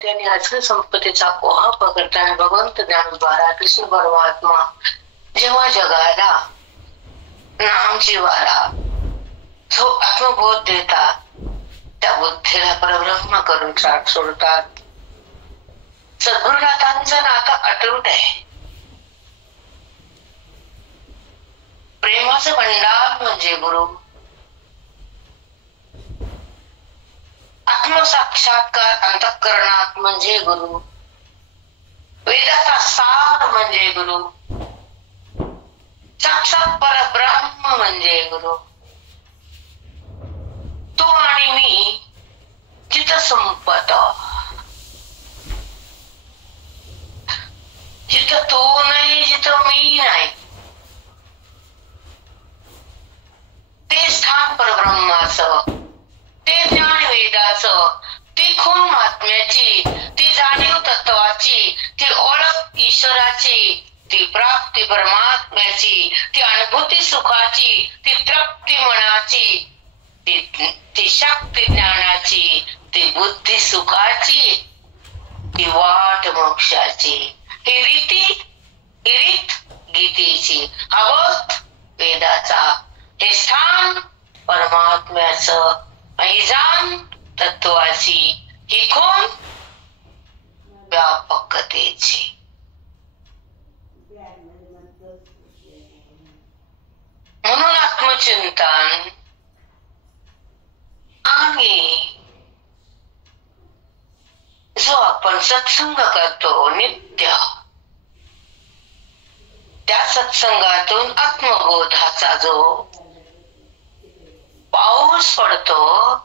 त्यांनी अचल संपत्तीचा ओहा पकडताना भगवंत ज्ञानोबा कृष्ण परमात्मा जेव्हा जगाला नाम जीवाला जो आत्मबोध देतात त्या बुद्धीला परब्रह्म करून चाट सोडतात. सद्गुरुनाथांचं नातं अटूट आहे. प्रेमाचं भंडार म्हणजे गुरु. आत्मसाक्षात्कार अंतःकरणात म्हणजे गुरु. वेदाचा सार म्हणजे गुरु. साक्षात परब्रह्म म्हणजे गुरु. तू आणि मी जिथं संपत, जिथं तू नाही जिथं मी नाही, ते स्थान परब्रह्माचं, ते ज्ञान वेदाचं, ती खून महात्म्याची, ती जाणीव तत्वाची, ती ओळख ईश्वराची, ती प्राप्ती परमात्म्याची, ती अनुभूती सुखाची, ती तृप्ती मनाची, ती शक्ती ज्ञानाची, ती बुद्धी सुखाची, ती वाट मोक्षाची, ही रीत गीतेची, अवध वेदाचा, हे स्थान परमात्म्याचं, ही जाण तत्वाची, ही खूण व्यापकतेची. म्हणून आत्मचिंतन आणि जो आपण सत्संग करतो नित्य, त्या सत्संगातून आत्मबोधाचा जो पाऊस पडतो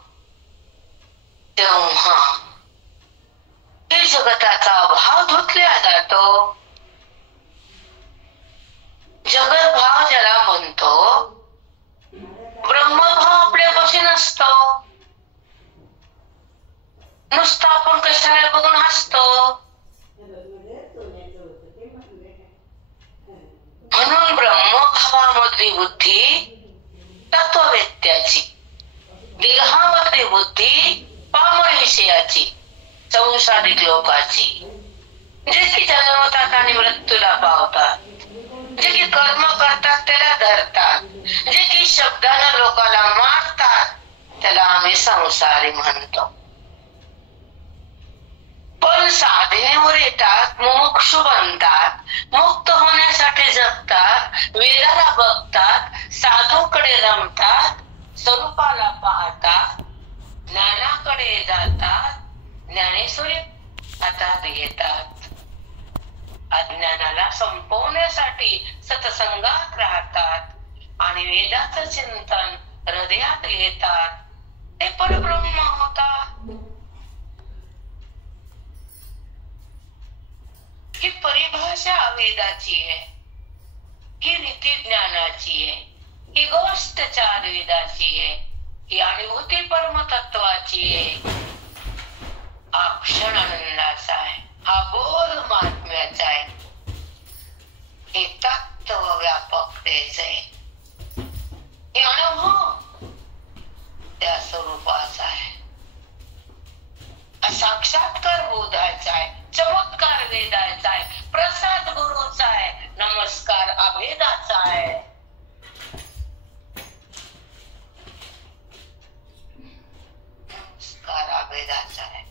तेव्हा हे जगताचा भाव धुतला जातो. जगत भाव ज्याला म्हणतो, ब्रह्मभाव आपल्यापाशी नसतो. नुसतं आपण कशाला बघून हसतो. म्हणून ब्रह्मभावामधली बुद्धी तत्ववेत्याची, देहामधली बुद्धी पामर विषयाची, संसारिक लोकाची, जे की जन्मतात आणि मृत्यूला पावतात, जे की कर्म करतात त्याला धरतात, जे की शब्दानं लोकाला मारतात त्याला आम्ही संसारी म्हणतो. पण साधनेवर येतात, मोक्ष बनतात, मुक्त होण्यासाठी जगतात, वेदाला बघतात, साधूकडे रमतात, स्वरूपाला पाहतात, ज्ञानाकडे जातात, ज्ञानेश्वरी हातात घेतात, अज्ञानाला संपवण्यासाठी सत्संगात राहतात आणि वेदाचं चिंतन हृदयात घेतात, ते परब्रह्म होतात. ही परिभाषा वेदाची आहे, ही रीती ज्ञानाची आहे, ही गोष्ट चार वेदाची आहे, ही अनुभूती परमतत्वाची आहे, हा क्षण आनंदाचा आहे, हा बोध महात्म्याचा आहे, हे तत्व व्यापकतेच आहे, हे अनुभव त्या स्वरूपाचा आहे, साक्षात्कार बोधायचा आहे, चमत्कार वेदाचा आहे, प्रसाद गुरुचा आहे, नमस्कार अभेदाचा आहे. नमस्कार अभेदाचा आहे.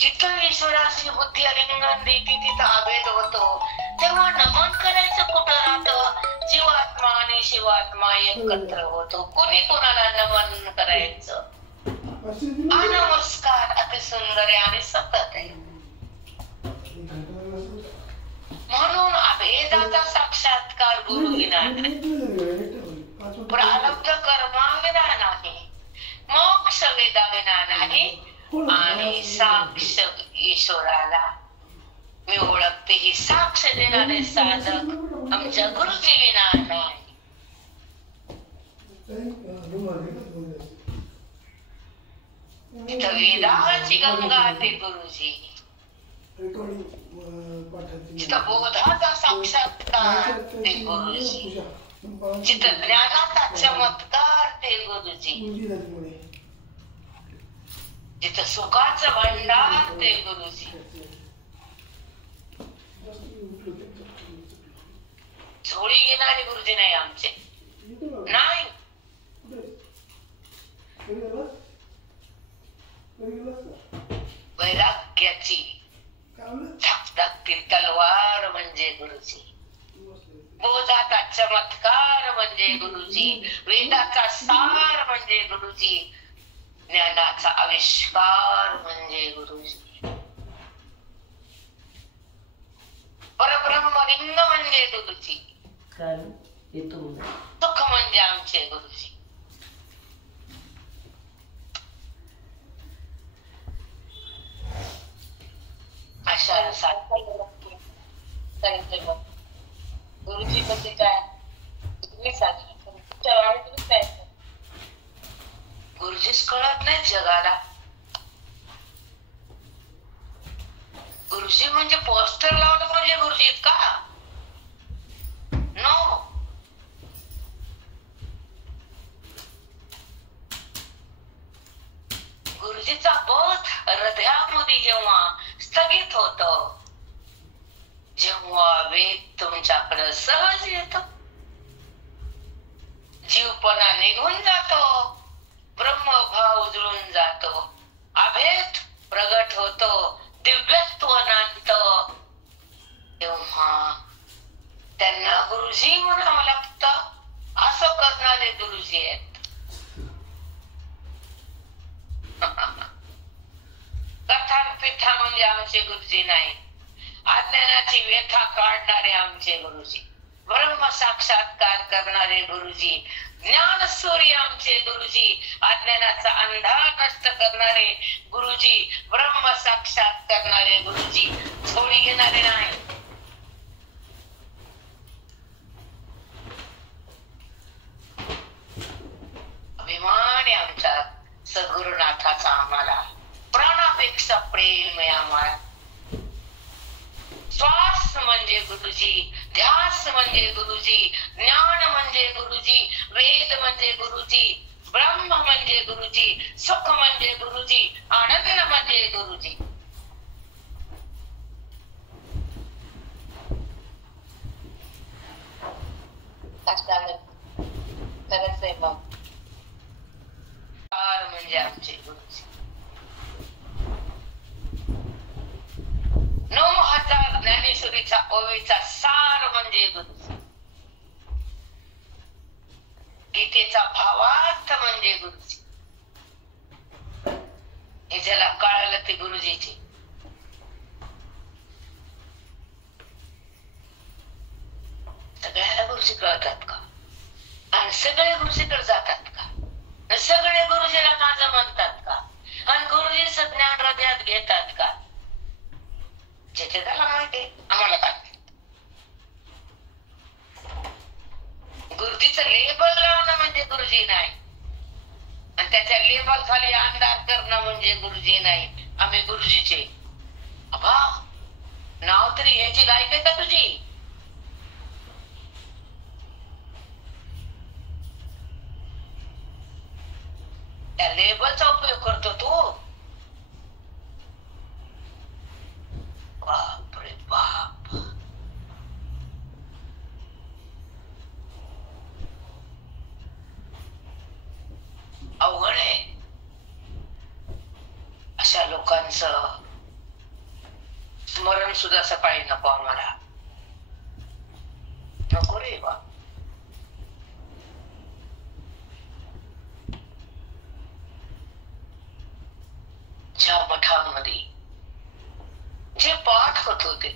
जिथं ईश्वराची बुद्धी अलिंगन देते तिथं अभेद होतो. तेव्हा नमन करायचं कुठं राहतं? जीवात्मा आणि शिवात्मा एकत्र होतो. कोणी कोणाला नमन करायचं? हा नमस्कार अति सुंदर आहे आणि सतत आहे. म्हणून अभेदाचा साक्षात्कार गुरुविना नाही, प्रारब्ध कर्माविना नाही, मोक्ष वेदाविना नाही, आणि साक्ष ईश्वराला मी ओळखते ही साक्ष देणारे साधक आमच्या गुरुजी विना नाही. तिथं वेदाची गंगा ते गुरुजी, तिथं बोधाचा साक्षात्कार ते गुरुजी. जिथं ज्ञानाचा चमत्कार ते गुरुजी, जिथं सुखाचं भंडार ते गुरुजी. झोळी घेणारे गुरुजी नाही आमचे, नाही. वैराग्याची धकधकती तलवार म्हणजे गुरुजी, बोधाचा चमत्कार म्हणजे गुरुजी, वेदाचा सार म्हणजे गुरुजी, ज्ञानाचा आविष्कार म्हणजे गुरुजी, परब्रह्मलिंग म्हणजे गुरुजी, सुख म्हणजे आमचे गुरुजी. अशा सांगितलं गुरुजी म्हणजे काय तुम्ही सांगितलं. गुरुजीच कळत नाही जगाला. गुरुजी म्हणजे पोस्टर लावलं म्हणजे गुरुजी का? नो. गुरुजीचा बोध हृदयामध्ये जेव्हा स्थगित होत, जेव्हा वेद तुमच्याकडे सहज येतो, जीवपणा निघून जातो, ब्रह्मभाव जुळून जातो, अभेद प्रगट होतो, दिव्यत्व नांदतं, तेव्हा त्यांना गुरुजी म्हणावं लागतं. असं करणारे गुरुजी आहेत. कथापिठा म्हणजे आमचे गुरुजी नाही. अज्ञानाची व्यथा काढणारे आमचे गुरुजी, ब्रह्म साक्षात्कार करणारे गुरुजी, ज्ञान सूर्य आमचे गुरुजी, अज्ञानाचा अंधार नष्ट करणारे गुरुजी, ब्रह्म साक्षात करणारे गुरुजी, झोळी घेणारे नाही. अभिमान आहे आमचा सद्गुरुनाथाचा, आम्हाला प्राणापेक्षा प्रेम आहे आम्हाला. श्वास म्हणजे गुरुजी, ध्यास म्हणजे गुरुजी, ज्ञान म्हणजे गुरुजी, वेद म्हणजे गुरुजी, ब्रह्म म्हणजे गुरुजी, सुख म्हणजे गुरुजी, आनंद म्हणजे गुरुजी. खरंच आहे मग. म्हणजे आमचे गुरुजी 9,000 ज्ञानेश्वरीचा ओवीचा सार म्हणजे गुरुजी, गीतेचा भावार्थ म्हणजे गुरुजी. हे ज्याला कळालं ते गुरुजीचे. सगळ्याला गुरुजी कळतात का? आणि सगळे गुरुजीकडे जातात का? सगळे गुरुजीला माझं म्हणतात का? आणि गुरुजीचं ज्ञान हृदयात घेतात का? ज्याचे त्याला माहिती, आम्हाला काय. गुरुजीचं लेबल लावणं म्हणजे गुरुजी नाही, आणि त्याच्या लेबल खाली अंधार करणं म्हणजे गुरुजी नाही. आम्ही गुरुजीचे. अबा नाव तरी याची लायक आहे का तुझी? त्या लेबलचा उपयोग करतो तू. बाप रे बाप. अवघड आहे. अशा लोकांचं स्मरण सुद्धा सकाळी नको आम्हाला. नको रे बा. ज्या मठामध्ये जे पाठ होत होते,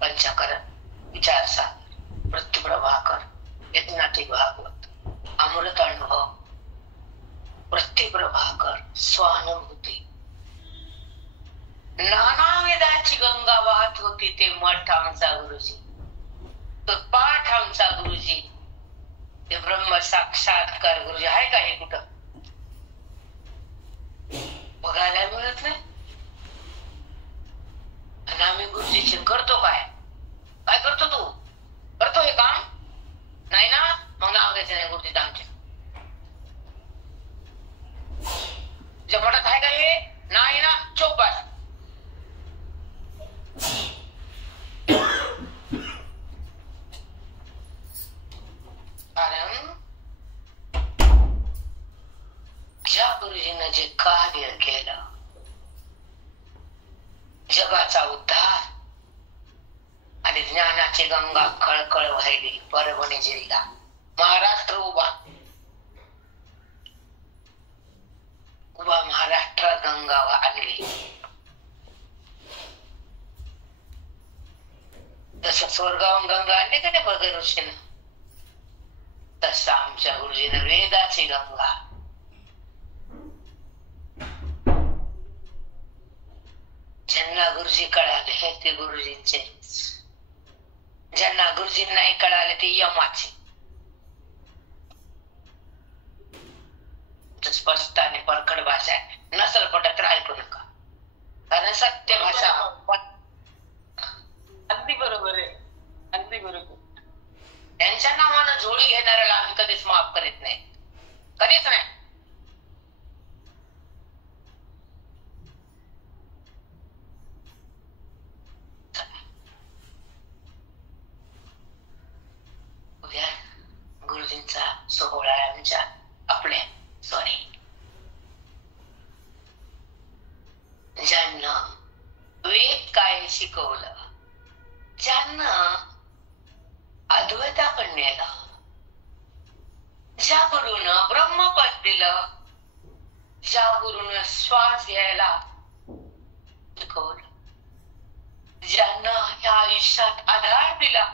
पंचकरण, विचारसागर, प्रतिप्रभाकर, यज्ञाती भागवत, अमृत अनुभव, प्रतिप्रभाकर, स्वानुभूती, नाना वेदाची गंगा वाहत होती. ते मठ आमचा गुरुजी, तो पाठ आमचा गुरुजी, ते ब्रह्म साक्षात्कार गुरुजी. आहे का हे कुठं बघायला मिळत नाही? आणि आम्ही गुरुजीचे करतो काय? काय करतो तू? करतो हे काम? नाही ना, मग नाव घ्यायचं नाही गुरुजीत आमच्या. जमडत आहे का हे? नाही ना, चोप बस. कारण ज्या गुरुजींना जे कार्य केलं, जगाचा उद्धार आणि ज्ञानाची गंगा खळखळ वाहिली परभणी जिल्हा, महाराष्ट्र उभा महाराष्ट्रात गंगा आणली. तसं स्वर्गावून गंगा आणली का नाही भगत ऋषीनं, तसं आमच्या गुरुजीनं वेदाची गंगा ज्यांना गुरुजी कळाले ते गुरुजींचे, ज्यांना गुरुजी नाही कळाले ते यमाचे. स्पष्ट आणि परखड भाषा आहे, नसल पटत ऐकू नका, कारण सत्य भाषा. अगदी बरोबर आहे, अगदी बरोबर. त्यांच्या नावानं झोळी घेणाऱ्याला आम्ही कधीच माफ करीत नाही, कधीच नाही. उद्या गुरुजींचा सोहळा आहे आमच्या, आपल्या ज्यांना वेद काय शिकवलं, ज्यांना अद्वैताकडे नेलं, ज्या गुरुनं ब्रह्मपद दिलं, ज्या गुरुनं श्वास घ्यायला शिकवलं, ज्यांना या आयुष्यात आधार दिला,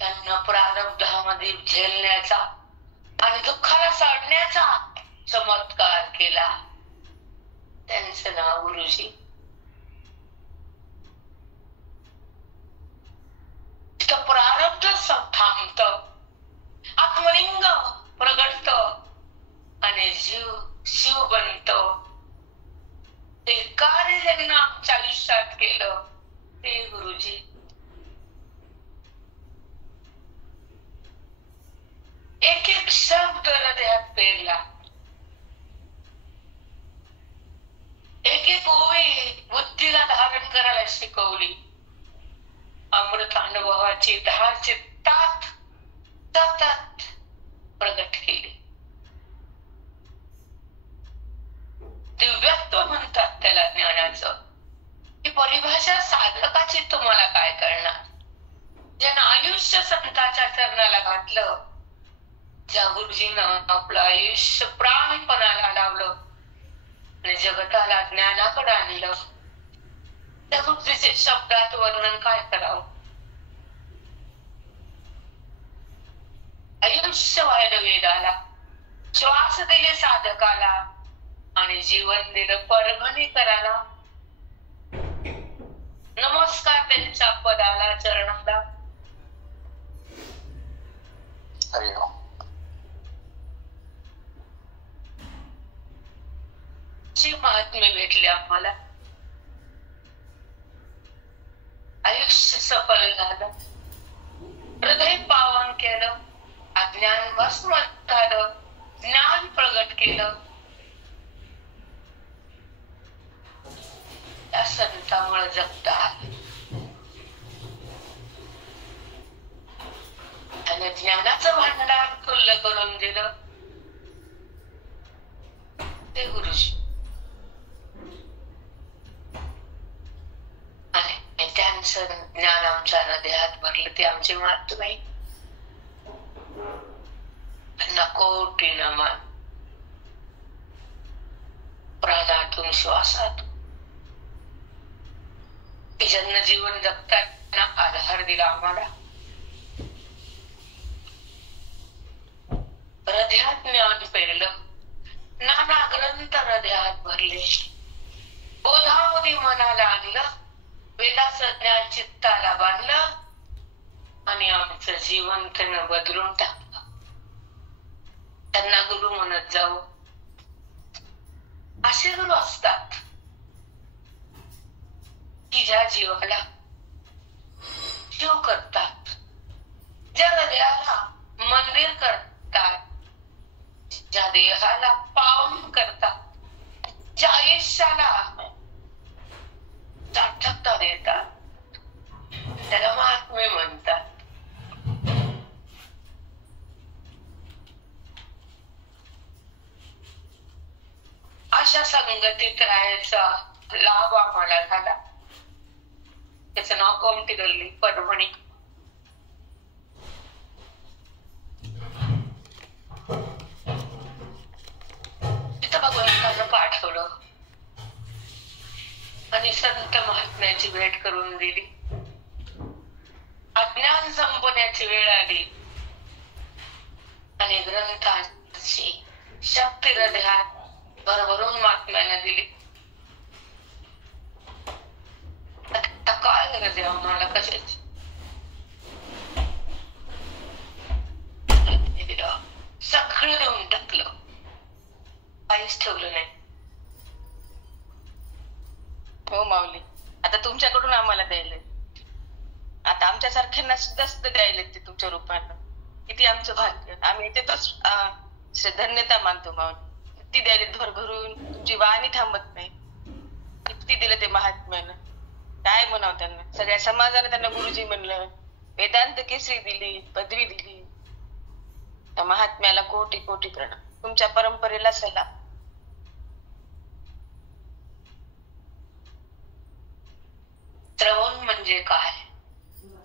त्यांना प्रारब्धामध्ये झेलण्याचा आणि दुःखाला सोडण्याचा चमत्कार केला, त्यांचं नाव गुरुजी. तिथं प्रारब्ध थांबत, आत्मलिंग प्रगटत आणि जीव शिव बनत. ते कार्य ज्यांना आमच्या आयुष्यात केलं ते गुरुजी. एक एक शब्द हृदयात पेरला, एक एक ओवी बुद्धीला धारण करायला शिकवली, अमृत अनुभवाची धार चित्तात सतत प्रगट केली. दिव्यत्व म्हणतात त्याला ज्ञानाचं. ही परिभाषा साधकाची तुम्हाला काय करणार, ज्यानं आयुष्य संतांच्या चरणाला घातलं, ज्या गुरुजीनं आपलं आयुष्य प्राणपणाला लावलं आणि जगताला ज्ञानाकडे आणलं, त्या गुरुजीचे शब्दात वर्णन काय करावं. आयुष्य व्हायला वेदाला, श्वास दिले साधकाला आणि जीवन दिलं परभणी करायला. नमस्कार त्यांच्या पदाला, चरणाला. जी महात्मे भेटले आम्हाला, आयुष्य सफल झालं, हृदय पावन केलं, अज्ञान भस्म झालं, ज्ञान प्रगट केलं. त्या संतांमुळे जगता आलं आणि ज्ञानाचं भांडार खुल्लं करून दिलं ते गुरुजी. आणि त्यांचं ज्ञान आमच्या हृदयात भरलं ते आमचे मातृबाई. त्यांना कोटी नमन. प्राणातून श्वासातून ज्यांना जीवन जगताना आधार दिला आम्हाला, हृदयात ज्ञान पेरलं, नाना ग्रंथ हृदयात भरले, बोधावधी मनाला आणलं, वेदाचं ज्ञान चित्ताला बांधलं आणि आमचं जीवन त्यानं बदलून टाकलं. त्यांना गुरु म्हणत जाऊ. असे गुरु असतात की ज्या जीवाला शिव करतात, ज्या हृदयाला मंदिर करतात, ज्या देहाला पावन करतात, ज्या आयुष्याला सार्थकता देतात, त्याला महात्मे म्हणतात. अशा संगतीत राहायचा लाभ आम्हाला झाला. त्याचं नाव कोमटी गल्ली, परभणी. तिथं भगवंतानं पाठवलं आणि संत महात्म्याची भेट करून दिली. अज्ञान संपण्याची वेळ आली आणि ग्रंथाची शक्ती हृदयात भरभरून महात्म्याने दिली. आता काय गरज आहे आम्हाला कशाची? सगळं देऊन टाकलं, काहीच ठेवलं नाही. हो माऊली, आता तुमच्याकडून आम्हाला द्यायला, आता आमच्या सारख्यांना सुद्धा द्यायला ते तुमच्या रूपानं. किती आमचं भाग्य. आम्ही ते धन्यता मानतो माऊली. किती द्यायला भरभरून, तुमची वाणी थांबत नाही. किती दिलं ते महात्म्यानं. काय म्हणावं त्यांना. सगळ्या समाजाने त्यांना गुरुजी म्हणलं, वेदांत केसरी दिली, पदवी दिली. त्या महात्म्याला कोटी कोटी प्रणाम. तुमच्या परंपरेला सलाम. श्रवण म्हणजे काय,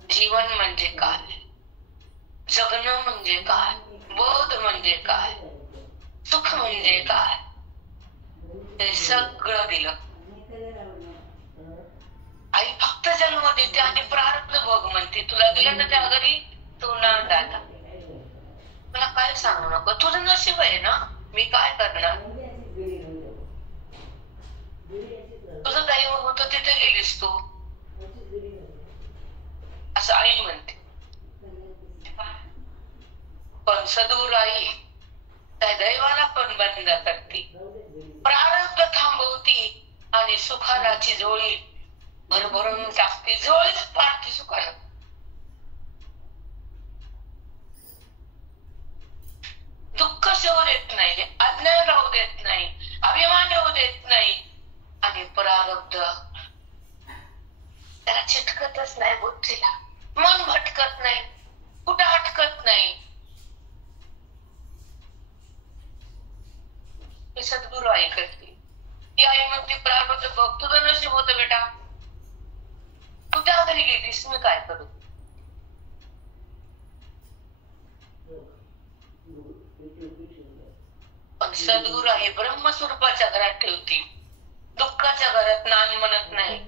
जीवन म्हणजे काय, जगणं म्हणजे काय, बोध म्हणजे काय, सुख म्हणजे काय, हे सगळं दिलं. आई फक्त जन्म देते आणि प्रारब्ध भोग म्हणते. तुला दिलं तर त्या घरी तू ना दादा, मला काय सांगू नको, तुझं नशीब आहे ना, मी काय करणार. तुझं दैव होतं तिथे गेलीस तू, असं आई म्हणते. पण सदूर आई त्या दैवाला पण बंद करते, प्रारब्ध थांबवती आणि सुखालाची झोळी भरभरून टाकते. झोळीच पाडते सुखाला. दुःख येऊ देत नाही, अज्ञान राहू देत नाही, अभिमान येऊ देत नाही आणि प्रारब्ध त्याला चिटकतच नाही बुद्धीला. मन भटकत नाही, कुठं अटकत नाही. हे सद्गुरु आई करते. ती आई म्हणते प्रारब्ध बघ, तुझं नशीब होतं बेटा, तू त्या घरी गेलीस, मी काय करू. पण सद्गुरु आहे ब्रह्मस्वरूपाच्या घरात ठेवते, दुःखाच्या घरात नान म्हणत नाही.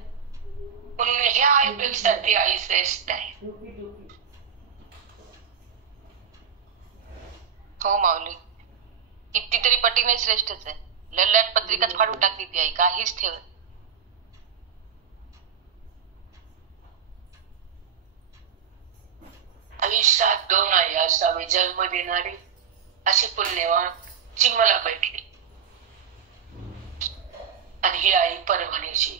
म्हणून ह्या आईपेक्षा ती आई श्रेष्ठ आहे. हो माऊली, कितीतरी पटीने श्रेष्ठच आहे. ललाट पत्रिकाच फाडून टाकली ती आई, काहीच ठेवत. आयुष्यात दोन आई असावी, जन्म देणारी अशी पुण्यवान जी मला भेटली. आणि ही आई परभणीची,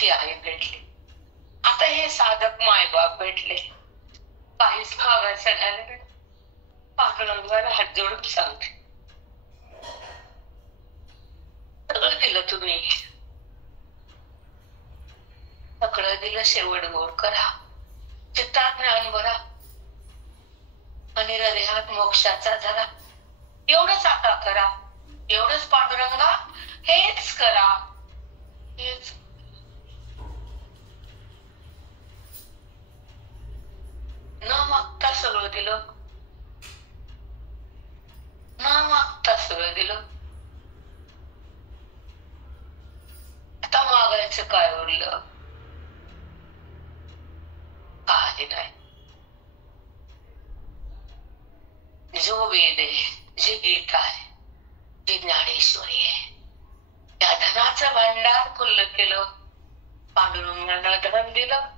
ती आई भेटली. आता हे साधक मायबाप भेटले, काहीच मागायचं नाही. पांडुरंगाला हात जोडून सांगते, सगळं दिलं तुम्ही, सगळं दिलं. शेवट गोड करा, चित्तात ज्ञान भरा आणि हृदयात मोक्षाचा झाला. एवढंच आता करा, एवढंच पांडुरंगा, हेच करा, हेच. न मागता सगळं दिलं, न मागता सगळं दिलं. आता मागायचं काय उरलं? काही नाही. जो वेद आहे, जे गीता आहे, जी ज्ञानेश्वरी आहे, त्या धनाचं भांडार खुल्लं केलं. पांडुरंगानं धन दिलं,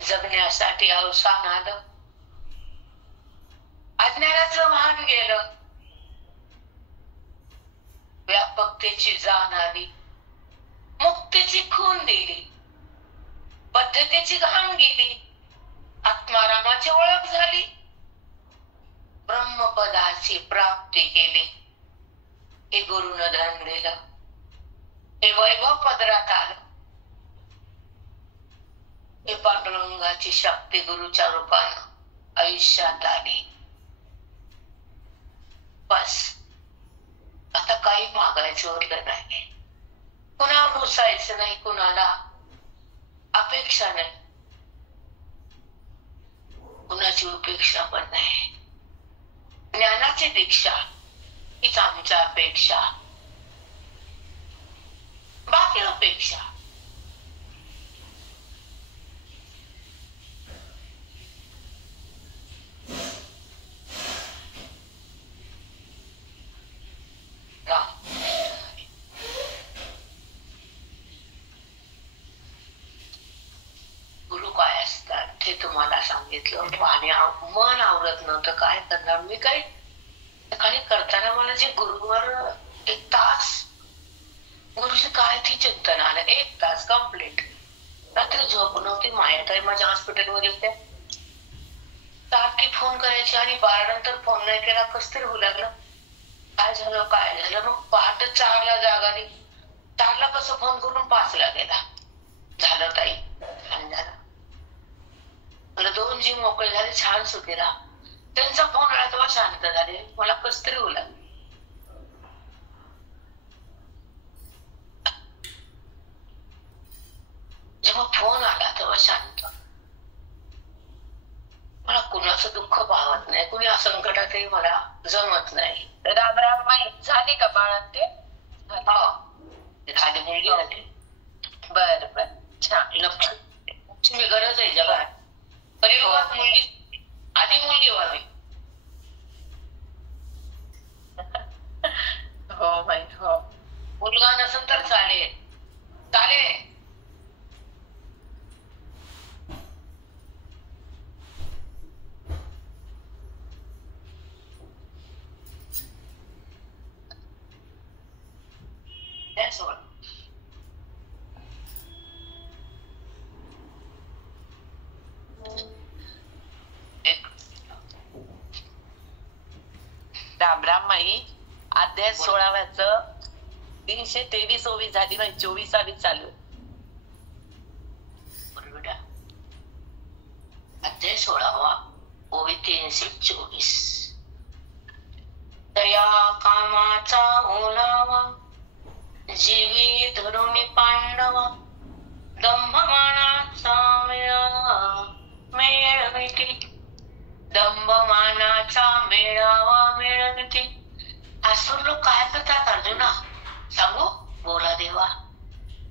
जगण्यासाठी अवसान आलं. अज्ञानाचं भान गेलं, व्यापकतेची जाण आली, मुक्तीची खून दिली, पद्धतीची घाण गेली. आत्मारामाची ओळख झाली, ब्रह्मपदाची प्राप्ती केली. हे गुरुनं धन दिलं, हे वैभव पदरात आलं, हे पांडुरंगाची शक्ती गुरुच्या रूपानं आयुष्यात आली. बस आता काही मागायचं उरलं नाही, कुणावर रुसायचं नाही, कुणाला अपेक्षा नाही, कुणाची उपेक्षा पण नाही. ज्ञानाची दीक्षा हीच आमच्या अपेक्षा, बाकी अपेक्षा गुरु काय असतात ते तुम्हाला सांगितलं. आणि मन आवरत नव्हतं, काय करणार मी. काही सकाळी करताना मला जे गुरुवर 1 तास गुरुजी काय ती चिंतन आलं, 1 तास कम्प्लीट. रात्री झोप नव्हती. मायाताई माझ्या हॉस्पिटलमध्ये होत्या, सारखी फोन करायची आणि 12 नंतर फोन नाही केला कस तरी होऊ लागलं. काय झालं काय झालं. मग पहाटे 4ला जाग आली. 4ला कसं फोन करून 5ला गेला. झालं ताई, छान झालं. मला 2 जीव मोकळे झाले, छान सुखी राहा. त्यांचा फोन आला तेव्हा शांत झाले, मला कस तरी होऊ लागलं. जेव्हा फोन आला तेव्हा शांत. मला कुणाचं दुःख पाहत नाही, कुणी असंकटातही मला जमत नाही. रामराम माई झाली का बाळात ते? झाली, मुलगी झाली. बर बर, छान. तुम्ही गरज आहे जगात. परिवारात मुलगी, आधी मुलगी व्हावी. हो माई हो. मुलगा नसेल तर चालेल, चालेल. That's all. रामराम माई. अध्याय 16व्याचं 323 ओवी झाली माई, 24वी चालू. बेटा अध्याय 16वा ओवी 324. दया कामाचा ओलावा जीवी धरून पांडवा, दंभमानाचा मेळावा मेळविती, दंभमानाचा मेळावा मेळविती. असुर लोक काय करतात अर्जुना, सांगू? बोला देवा.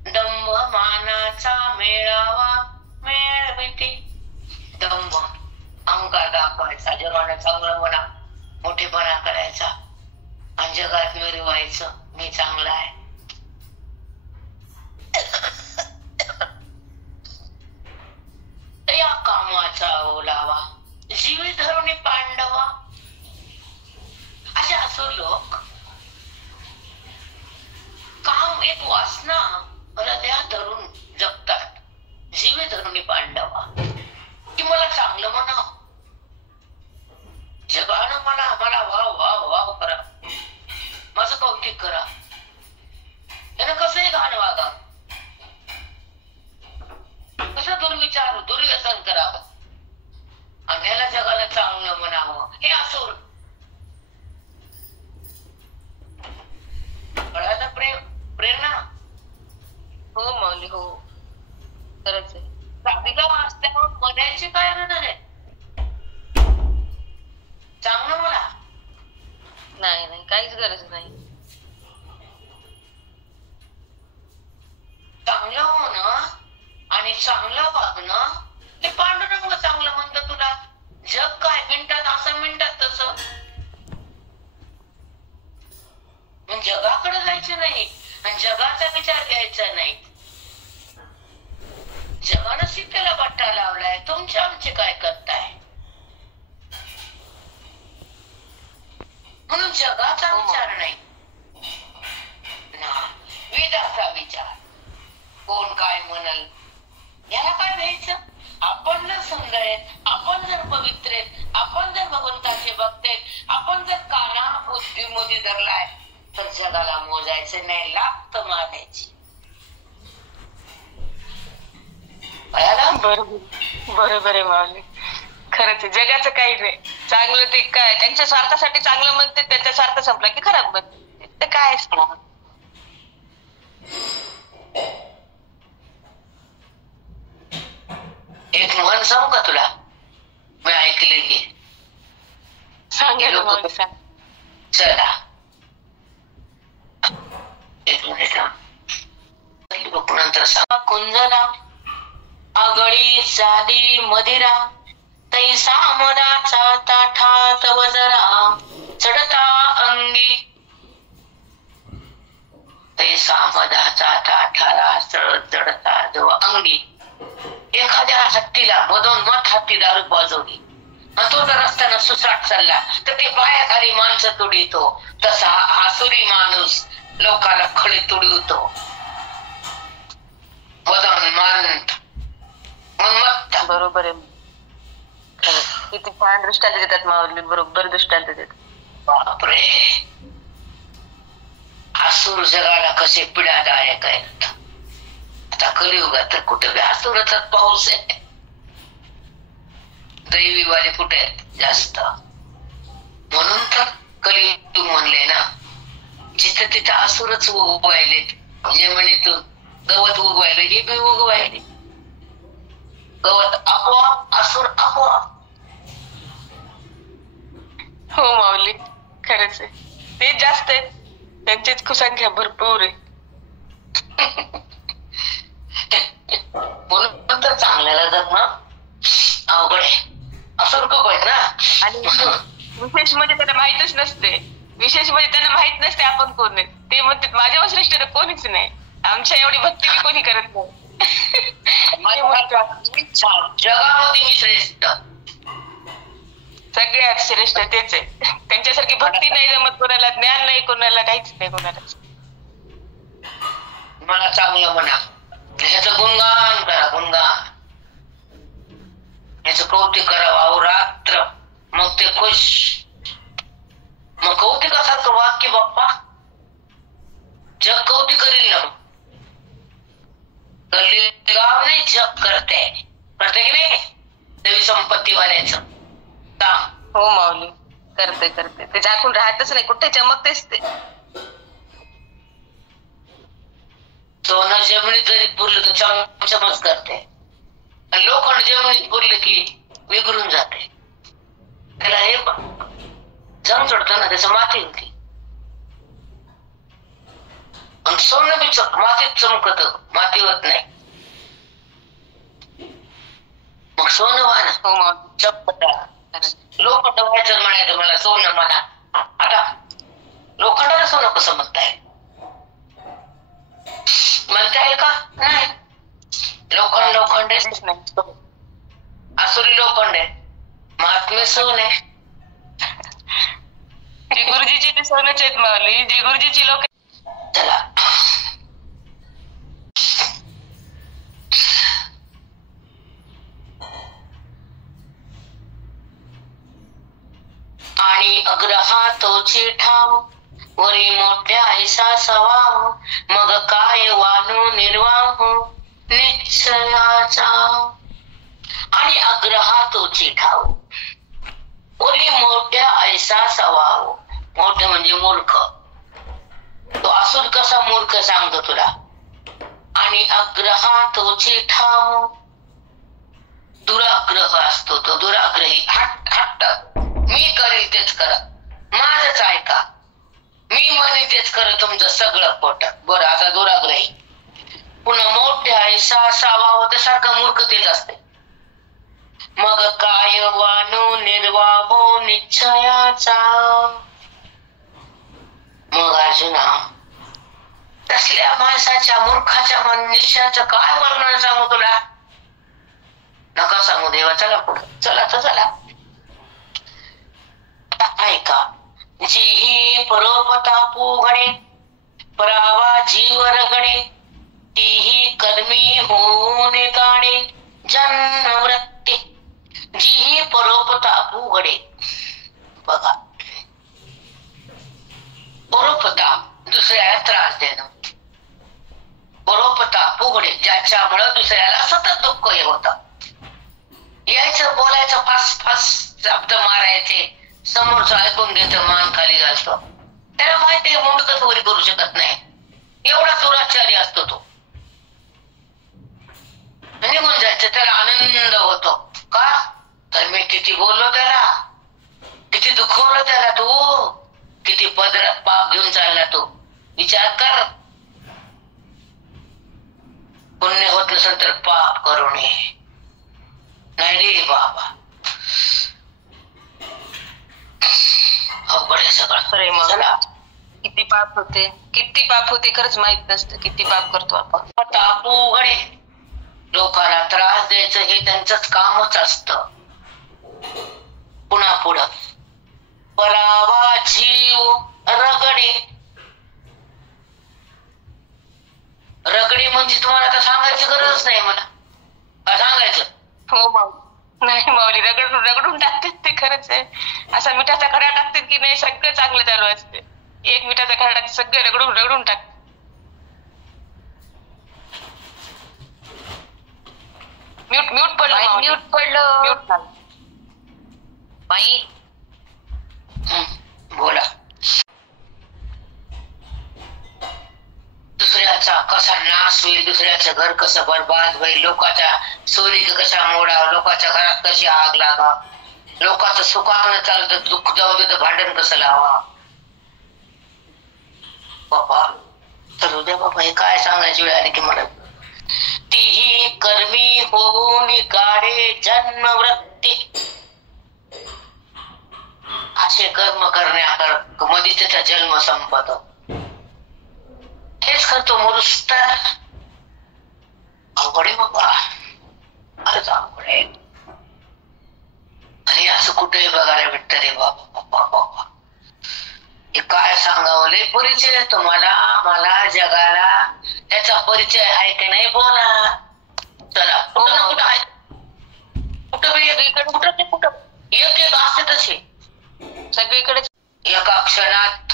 दंभमानाचा मेळावा मेळविती. दंभ अहंकार दाखवायचा, जगाला चांगलं म्हणा, मोठेपणा करायचा आणि जगात मिरवायचं मी चांगला आहे. या कामाचा ओलावा जीवी धरून पांडवा. असे असो लोक, काम एक वासना हृदयात धरून जगतात. जीवी धरून पांडवा की मला चांगलं म्हणा, जगानं मला वाव वाव वाव करा, माझं कौतिक करा, त्यानं कसंही घाण वागा, कसं दुर्विचार दुर्व्यसन करावं आणि ह्याला जगाला चांगलं म्हणावं. हे असुर. कळायला प्रेरणा. हो मौली हो, खरंच आहे. साधिका असल्यावर म्हणायची काय नाही, चांगलं मला नाही नाही, काहीच गरज नाही. चांगलं होणं आणि चांगलं वागणं ते पांडुरंग चांगलं म्हणतं तुला. जग काय मिनिटात असं मिनिटात तसं. मग जगाकडे जायचं नाही आणि जगाचा विचार घ्यायचा नाही. जगानं सीतेला बट्टा लावलाय, तुमचे आमचे काय करताय? म्हणून जगाचा विचार नाही ना, वेदाचा विचार. कोण काय म्हणल याला काय द्यायचं. आपण जर सुंदर आहेत, आपण जर पवित्र आहेत, आपण जर भगवंताचे भक्त आहेत, आपण जर काना बुद्धिमोदी धरलाय तर जगाला मोजायचं नाही, लात मारायची. बरोबर आहे माऊली. खरंच आहे, जगाचं काही नाही. चांगलं ते काय त्यांच्या स्वार्थासाठी चांगलं म्हणते, त्यांचा स्वार्थ संपला की खराब म्हणते, ते काय असतं. एक म्हण सांगू का तुला, मी ऐकलेली. सांगेल माऊली, सांग. चला एक मिनिट नंतर सांग. कुंजला आगळी झाली मदिरा, तैसा मनाचा ताठात वजरा, चढता अंगी तैसा मधाचा ताठाला चढता जो अंगी. एखाद्या हत्तीला मधोमध हत्ती दारू पाजवली, तो जर रस्त्यानं सुसाट चालला तर ते पायाखाली माणसं तुडवितो, तसा आसुरी माणूस लोकाला खडे तुडवतो. बरोबर आहे. किती छान दृष्टांत देतात माऊली, बरोबर दृष्टांत देतात. बापरे, आसूर जगाला कसे पीडादायक आहेत. आता कलियुगात तर कुठे बी आसुराचा पाऊस आहे. दैवीवाले कुठे आहेत जास्त, म्हणून तर कलियुग म्हणले ना. जिथं तिथं आसुरच उगवायले, जमिनीतून गवत उगवायले, हे बी उगवायले. गवत आपोआप, आसुर आपोआप. हो माऊली, खरंच आहे, ते जास्त आहे, त्यांचीच संख्या भरपूर आहे. म्हणून तर चांगल्याला जगणं अवघड आहे. असुर खूप आहेत ना. आणि विशेष म्हणजे त्यांना माहितच नसते, विशेष म्हणजे त्यांना माहित नसते आपण कोण आहे. ते म्हणतात माझ्यावर श्रेष्ठ कोणीच नाही, आमच्या एवढी भक्ती मी कोणी करत नाही. जगामध्ये मी श्रेष्ठ, सगळ्यात श्रेष्ठ तेच आहे. त्यांच्यासारखी भक्ती नाही जमत कोणाला, ज्ञान नाही कोणाला, काहीच नाही कोणाला. मला चांगलं म्हणा, ह्याचं गुणगान करा, गुणगान, ह्याचं कौतिक करावं अहोरात्र, मग ते खुश. मग कौतिकासारखं वाक्य बाप्पा जग कौतिक करील ना. गाव नाही जग करते की नाही, देवी संपत्ती वाल्याचं काम. हो माऊली, करते करते, ते झाकून राहतच नाही, कुठे चमकतेच ते. सोनं जमिनीत जरी पुरलं तर चमचमच करते, आणि लोखंड जमिनीत पुरलं की विघरून जाते. त्याला हे जम चढतं ना, त्याचं माती होती. आणि सोनं बी मातीत चमकत, माती होत नाही. मग सोनं व्हा हो ना, चमकता. लोखंड व्हायचं म्हणायचं मला, सोनं म्हणा. आता लोखंडाला सोनं कसं म्हणताय, म्हणता येईल का? नाही. लोखंड आसुरी लोखंड आहे, महात्मे सोन आहे. ती गुरुजीची ती सोनच आहेत माऊली, जी गुरुजीची लोक. चला आणि अग्रहातोची ठाव, वरी मोठ्या ऐसा सवाव, मग काय वानू निर्वाह निश्चयाचा. आणि अग्रहातोची ठाव, वरी मोठ्या ऐसा सवाव, मोठे म्हणजे मूर्ख. तो असुर कसा मूर्ख सांगतो तुला. आणि अग्रहातोची ठाव, दुराग्रह असतो तो, दुराग्रही, हट्ट. मी करील तेच करा, माझच ऐका, मी म्हणे तेच कर, तुमचं सगळं पोट. बरं, आता दुराग्रही. पुन्हा मोठ्या ऐसा सावा सारखं मूर्खतेच असते. मग काय वानू निर्वाहो निश्चयाचा. मग अर्जुना, तसल्या माणसाच्या मूर्खाच्या निश्चयाचं काय वर्णन सांगू तुला. नका सांगू देवा, चला पुढे, चला तर चला. ऐका, जी परोपतापो गणे, परावा जीवर गणे, तीही कर्मी होऊन गाणे, जन्मवृत्ती जी ही परोपताप उघडे. बघा, परोपताप दुसऱ्याला त्रास देणं, परोपताप उघडे ज्याच्यामुळं दुसऱ्याला सतत दुःख हे होतं. यायचं बोलायचं फास फास शब्द मारायचे, समोरचं ऐकून घेतं, मान खाली घालतो. त्याला माहिती आहे मुंडकं चोरी करू शकत नाही, एवढा दुराचारी असतो तो. निघून जायचं, त्याला आनंद होतो. का तर मी किती बोललो त्याला, किती दुखवलं त्याला, तू किती पदरात पाप घेऊन चालला तो. विचार कर, पुण्य होत नसेल तर पाप करू नये. नाही रे बाबा, अवघड आहे सगळं. चला, किती पाप होते खरंच माहित नसतं किती पाप करतो आपण. ताप उघडे, लोकांना त्रास द्यायचं हे त्यांचंच कामच असतं. पुन्हा पुढं परावा जीव रगडे. रगडे म्हणजे तुम्हाला आता सांगायची गरज नाही मला, का सांगायचं? हो माऊली. नाही माऊली, रगडून टाकतात ते, खरंच आहे. असा मिठाचा खडा टाकतात की नाही, सगळं चांगलं चालू असते. एक मिठाचा खडा सगळं रगडून टाकतात. म्यूट पडलं. बाई बोला. दुसऱ्याचा कसा नाश होईल, दुसऱ्याचं घर कसं बरबाद होईल, लोकांच्या चोरीचं कशा मोडावं, लोकांच्या घरात कशी आग लागा, लोकांचं सुखानं चालतं दुःख जाऊ दे, भांडण कसं लावा. बाबा चलू द्या बाबा, हे काय सांगायची वेळ आली की मला. तीही कर्मी होऊन काढे जन्मवृत्ती. असे कर्म करण्याकर मधीच त्याचा जन्म संपतो. हेच करतो मनुष्य. अवघड आहे बाबा, खरंच अवघड आहे. आणि असं कुठेही बघायला भेटतं रे बाबा. हे काय सांगावं, लय परिचय आहे तुम्हाला, मला जगाला त्याचा परिचय आहे की नाही बोला. चला, कुठं ना कुठं आहे, कुठं एक असते तसे सगळीकडे. एका क्षणात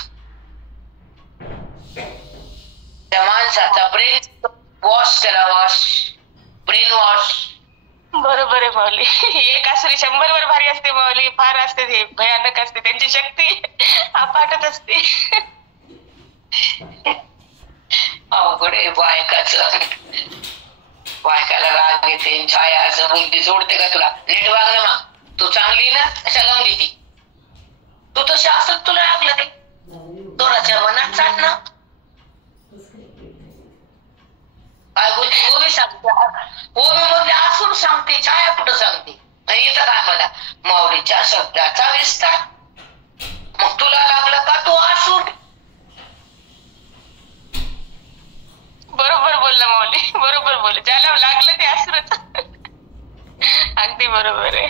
त्या माणसाचा ब्रेन वॉश ब्रेन वॉश. बरोबर आहे माऊली. एक असली 100 भारी असते माऊली, फार असते ते, भयानक असते त्यांची शक्ती, अफाटच असते. अवघड आहे बायकाचं. बायकाला राग येते, छाया बोलती, सोडते का तुला? नीट वाग ना, मग तू चांगली ना अशा लावून देते. तू तशी असत तुला लागलं ते तोराच्या मनात चाट ना. काय बोलते हो, मी सांगते हो, मी म्हणजे असून सांगते, छाया कुठं सांगते. आणि इथं काय मला माऊलीच्या शब्दाचा विस्तार. मग तुला लागलं का तू असून? बरोबर बोलला माऊली, बरोबर बोल. ज्याला लागलं ते असरच. अगदी बरोबर आहे.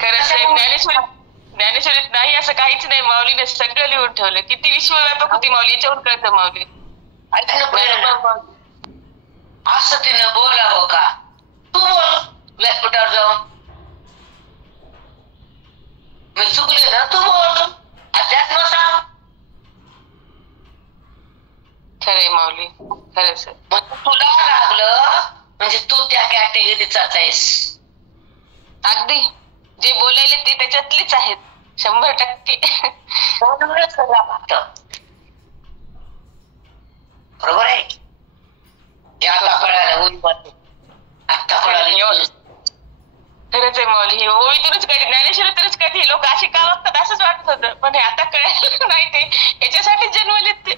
खरंच ज्ञानेश्वरीत नाही असं काहीच नाही. माऊलीने सगळं लिहून ठेवलं. किती विश्वव्यापक होती माऊली, याच्यावर कळतं माऊली. असं तिनं बोलावं का? तू बोल व्यासपीठावर जाऊन, मी चुकले ना, तू बोल, अध्यात्म सांग. खरंय माऊली, खरंच. तुला लागलं म्हणजे तू त्या कॅटेगरीचाच आहेस. अगदी जे बोलायले ते त्याच्यातलेच आहेत, 100%. बरोबर आहे. आता कळालं, आता कळालं. खरंच आहे माऊली. ही ओळीतूनच कळते, ज्ञानेश्वरीतूनच कळते. लोक असे का वागतात असंच वाटत होतं, पण हे आता कळायला नाही. ते याच्यासाठीच जन्मलेत ते,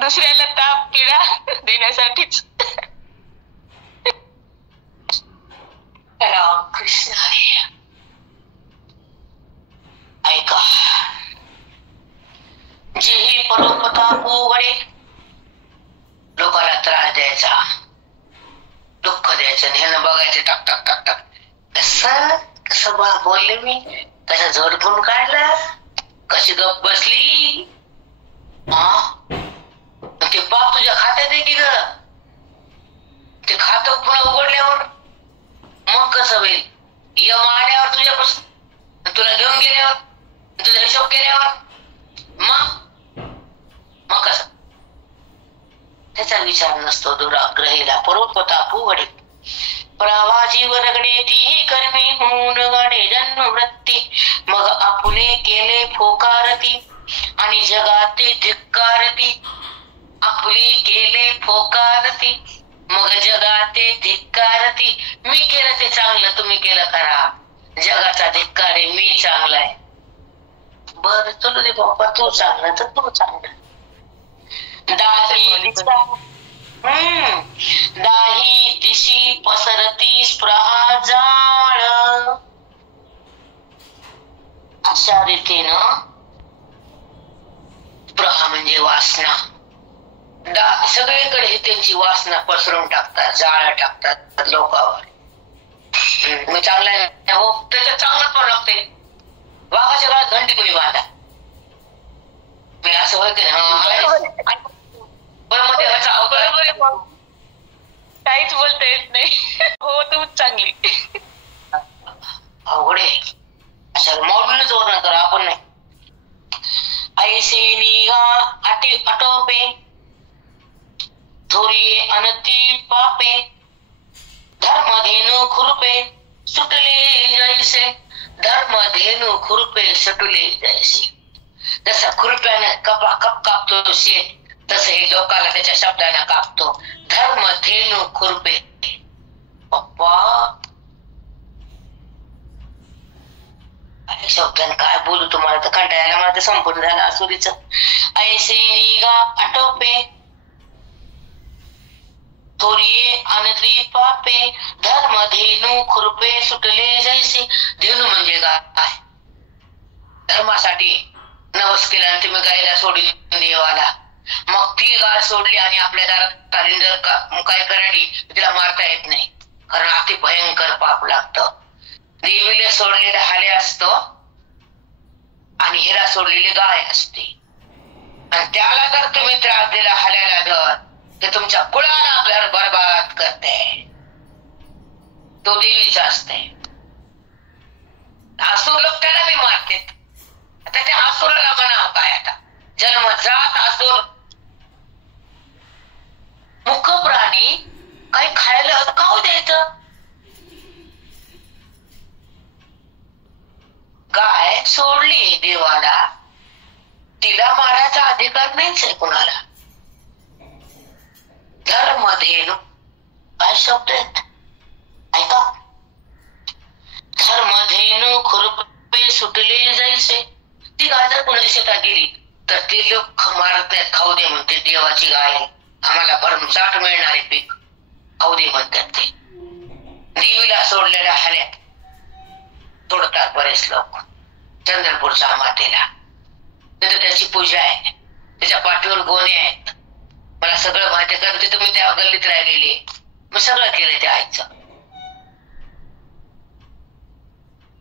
दुसऱ्याला ताप पीडा देण्यासाठीच. कृष्ण ऐका, जेही परोपताप उघडे, लोकांना त्रास द्यायचा, दुःख द्यायचं, ह्यानं बघायचं, टाक टाक टाक टाक. कसं बोलले मी, कसं झोडपून काढलं, कशी गप बसली. ते पाप तुझ्या खात्यात आहे की ग? ते खातं पुन्हा उघडल्यावर मग कसं होईल? यम आल्यावर तुझ्यापासून, तुला घेऊन गेल्यावर, तुझा हिशोब केल्यावर मग कसं? त्याचा विचार नसतो दुराग्रहीला. परोपतापू वडे प्रवाजी वरगडे ती कर्मी होऊन वाडे जन्मवृत्ती. मग आपुले केले फोकारती आणि जगाते धिक्कारती. आपुले केले फोकारती मग जगाते धिक्कारती. मी केलं ते चांगलं, तुम्ही केलं खराब. जगाचा धिक्कार आहे, मी चांगला आहे. बर चलो दे बाप्पा, तू चांगला तर तू चांगला. दाही दिशी पसरती स्प्रहा जाळ. अशा रीतीनं स्प्रहा म्हणजे वासना. सगळीकडे त्यांची वासना पसरून टाकतात, जाळ टाकतात लोकांवर. मी चांगला आहे हो, त्याच्यात चांगलं पण लागते. वाघाच्या गळ्यात घंटी कोणी बांधा, मी असं होते ना. पण मध्ये काहीच बोलता येत नाही. हो तूच चांगली. अवघड आहे. अशा मौलीनच वर्णन करा, आपण नाही. ऐसे निघा आटोपे थोरी अनती पापे. धर्मधेनु खुरपे सुटले जैसे. धर्मधेनु खुरपे सुटले जैसे. जसं खुरप्याने कप कापतो शेत, तसं हे लोकाला त्याच्या शब्दाने कापतो. धर्मधेनु खुरपे. पप्पा शब्दाने काय बोलू तुम्हाला, तर कंटाळायला मला तर संपूर्ण झालं आसुरीच. ऐसे निघा आटोपे थोरिये अनती पापे. धर्मधेनु खुरपे सुटले जैसे. धेनू म्हणजे गाय. धर्मासाठी नवस केला आणि तुम्ही गायला सोडली देवाला. मग ती गाय सोडली आणि आपल्या दारात आली जर काय करणी, तिला मारता येत नाही, कारण अति भयंकर पाप लागतं. देवीला सोडलेला हाले असतो आणि हिला सोडलेली गाय असते. आणि त्याला जर तुम्ही त्रास दिला हाल्याला जर, ते तुमच्या कुळाला आपल्याला बरबाद करते. तो देवीचा असते. असुर लोक त्याला बी मारते. आता त्या असुराला म्हणावं काय? आता जन्मजात असुर. मुख प्राणी काही खायला खाऊ द्यायचं. गाय सोडली देवाला, तिला मारायचा अधिकार नाहीच आहे कुणाला. धर्मधेनु काय शब्द आहेत ऐका. धर्मधेनु खुरपे सुटले जैसे. ती गाय जर कोणाच्या शेतात गेली तर ते लोक मारतात, खाऊ दे म्हणते. देवाची गाय आम्हाला भरमसाठ मिळणारे पीक खाऊ दे म्हणतात ते. देवीला सोडलेल्या हाल्यात तोडतात बरेच लोक. चंद्रपूरच्या मातेला तिथे त्याची पूजा आहे, त्याच्या पाठीवर गोणे आहेत. मला सगळं माहिती आहे, कारण तिथे मी त्या गल्लीत राहिलेली आहे. मग सगळं केलंय त्या आईचं.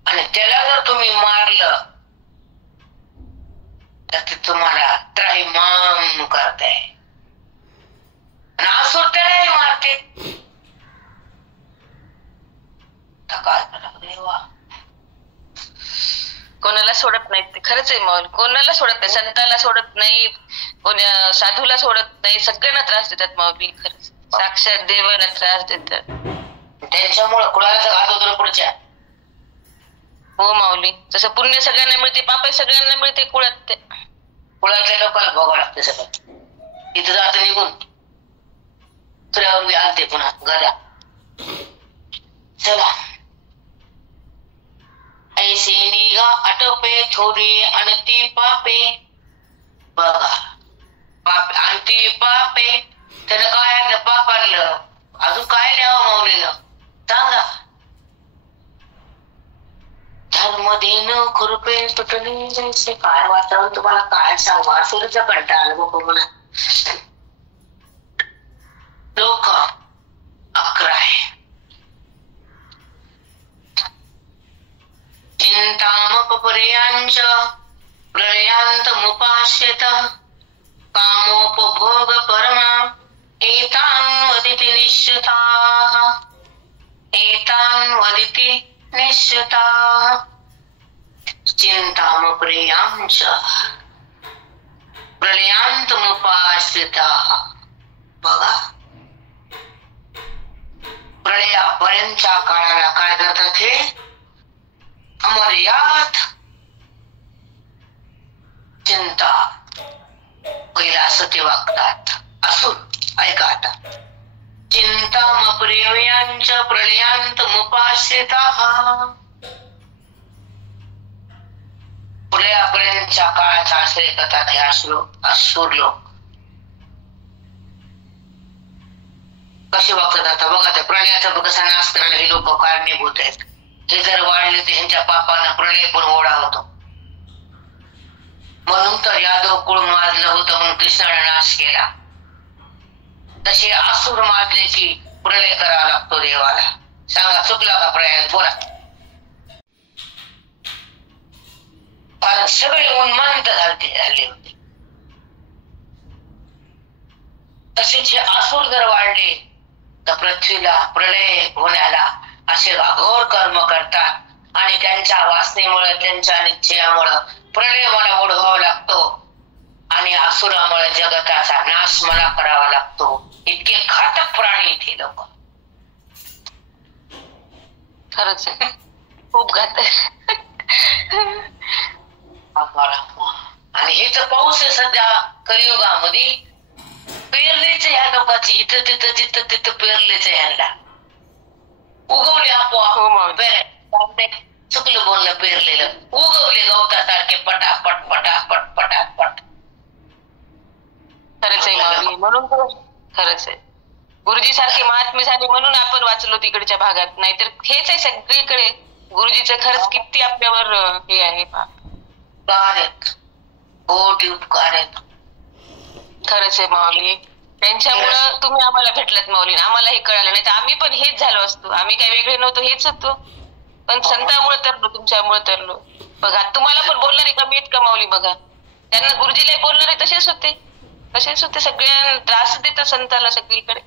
आणि त्याला जर तुम्ही मारलं तर ते तुम्हाला त्राहिमाम करताय. आणि असुर त्यालाही मारते. काय करा देवा. कोणाला सोडत नाहीत ते. खरंच आहे मौल, कोणाला सोडत नाही. संताला सोडत नाही, कोणा साधूला सोडत नाही. सगळ्यांना त्रास देतात माऊली. खरंच साक्षात देवाला त्रास देतात. त्यांच्यामुळे कुणाला घात होतो पुढच्या. हो माऊली, जसं पुण्य सगळ्यांना मिळते, पाप सगळ्यांना मिळते. कुळात ते कुळातल्या लोकांना भोगावं लागते सगळं. इथं जात निघून तुझ्यावर मी आणते पुन्हा गदा. चला. ऐसे निघा आटोपे थोडी अनती पापे. बघा पाप आणती पापे. त्यानं काय आणलं? पाप आणलं. अजून काय लिहावं माऊलीनं सांगा. धर्मधेनु खुरपे सुटले जैसे. काय वातावरण तुम्हाला काय सांगू, असुरीचा कंटाळा आला बाबा मला. लोक 11 आहे. चिंतामपपर्यांच प्रलयांतमुपाश्यत कामोपभोग परमा एतान् वदिति निश्चिताः. एतान् वदिति निश्चिताः चिन्तामप्रियां च प्रलयान्तमुपाश्रिताः. बघा, प्रलयापर्यंतच्या काळाला काय करतात हे? अमर्याद चिंता पहिला असं ते वागतात. असून ऐका आता, चिंतामप्रियांच प्रलयांतमुपाश्रिताः. प्रलयापर्यंतच्या काळाचा आश्रय करतात हे असुर लोक. कसे वागतात आता बघा, त्या प्रलयाचा कसा नाश करायला हे लोक कारणीभूत आहेत. हे जर वाढले तर ह्यांच्या पापांना प्रलय पण ओढा होतो. म्हणून तर यादव कुळ माजलं होतं म्हणून कृष्णाने नाश केला. तसे असुर माजले की प्रलय करावा लागतो देवाला. सांगा, चुकला का प्रलयात? बोला. कारण सगळे उन्मंत झाले होते. तसेच हे असुर जर वाढले तर पृथ्वीला प्रलय होण्याला असे अघोर कर्म करतात आणि त्यांच्या वासनेमुळे, त्यांच्या निश्चयामुळे प्रलय मला ओढवावा लागतो आणि असुरामुळे जगताचा नाश मला करावा लागतो. इतके घातक प्राणी इथे लोक. खरंच खूप घातक. आणि हे तर पाऊस आहे सध्या कलियुगामध्ये. पेरलेच ह्या लोकांची इथं तिथं जिथं तिथं पेरलेच यांना उगवले आपोआप. चुकलं बोलणं, पेरलेलं उगवले गवतासारखे पटापट पटापट पटापट. खरंच आहे माऊली. म्हणून खरंच आहे, गुरुजी सारखे महात्मे झाले म्हणून आपण वाचलो तिकडच्या भागात. नाहीतर हेच आहे सगळीकडे. गुरुजीचं खरंच किती आपल्यावर हे आहे. उपकार आहेत, कोटी उपकार आहेत. खरंच आहे माऊली. त्यांच्यामुळं तुम्ही आम्हाला भेटलात माऊली. आम्हाला हे कळालं, नाही तर आम्ही पण हेच झालो असतो. आम्ही काही वेगळे नव्हतो, हेच होतो. पण संतांमुळे तरलो, तुमच्यामुळे तरलो. बघा, तुम्हाला पण बोलणारे कमी आहेत का माऊली? बघा, त्यांना गुरुजीला बोलणारे तसेच होते, तसेच होते. सगळ्यांना त्रास देतात संताला सगळीकडे.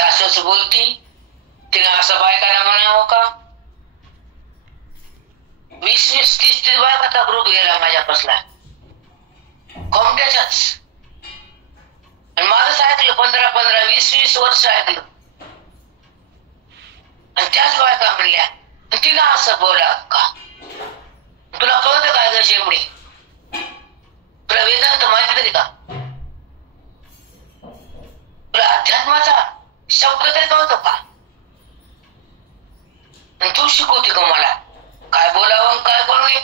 असंच बोलती तिला, असं बायकाला म्हणावं का? 20-30 बायकाचा ग्रुप गेला माझ्यापासला, कोमट्याच्याच. आणि माझंच ऐकलं 15-20 वर्ष ऐकलं. आणि त्याच बायका म्हणल्या तिला असं बोला का? तुला कळतं काय ग शेवडी? तुला वेदांत माहिती तरी का? तुला अध्यात्माचा शब्द तरी कळतो का? आणि तू शिकवते का मला काय बोलावं काय बोलू नये?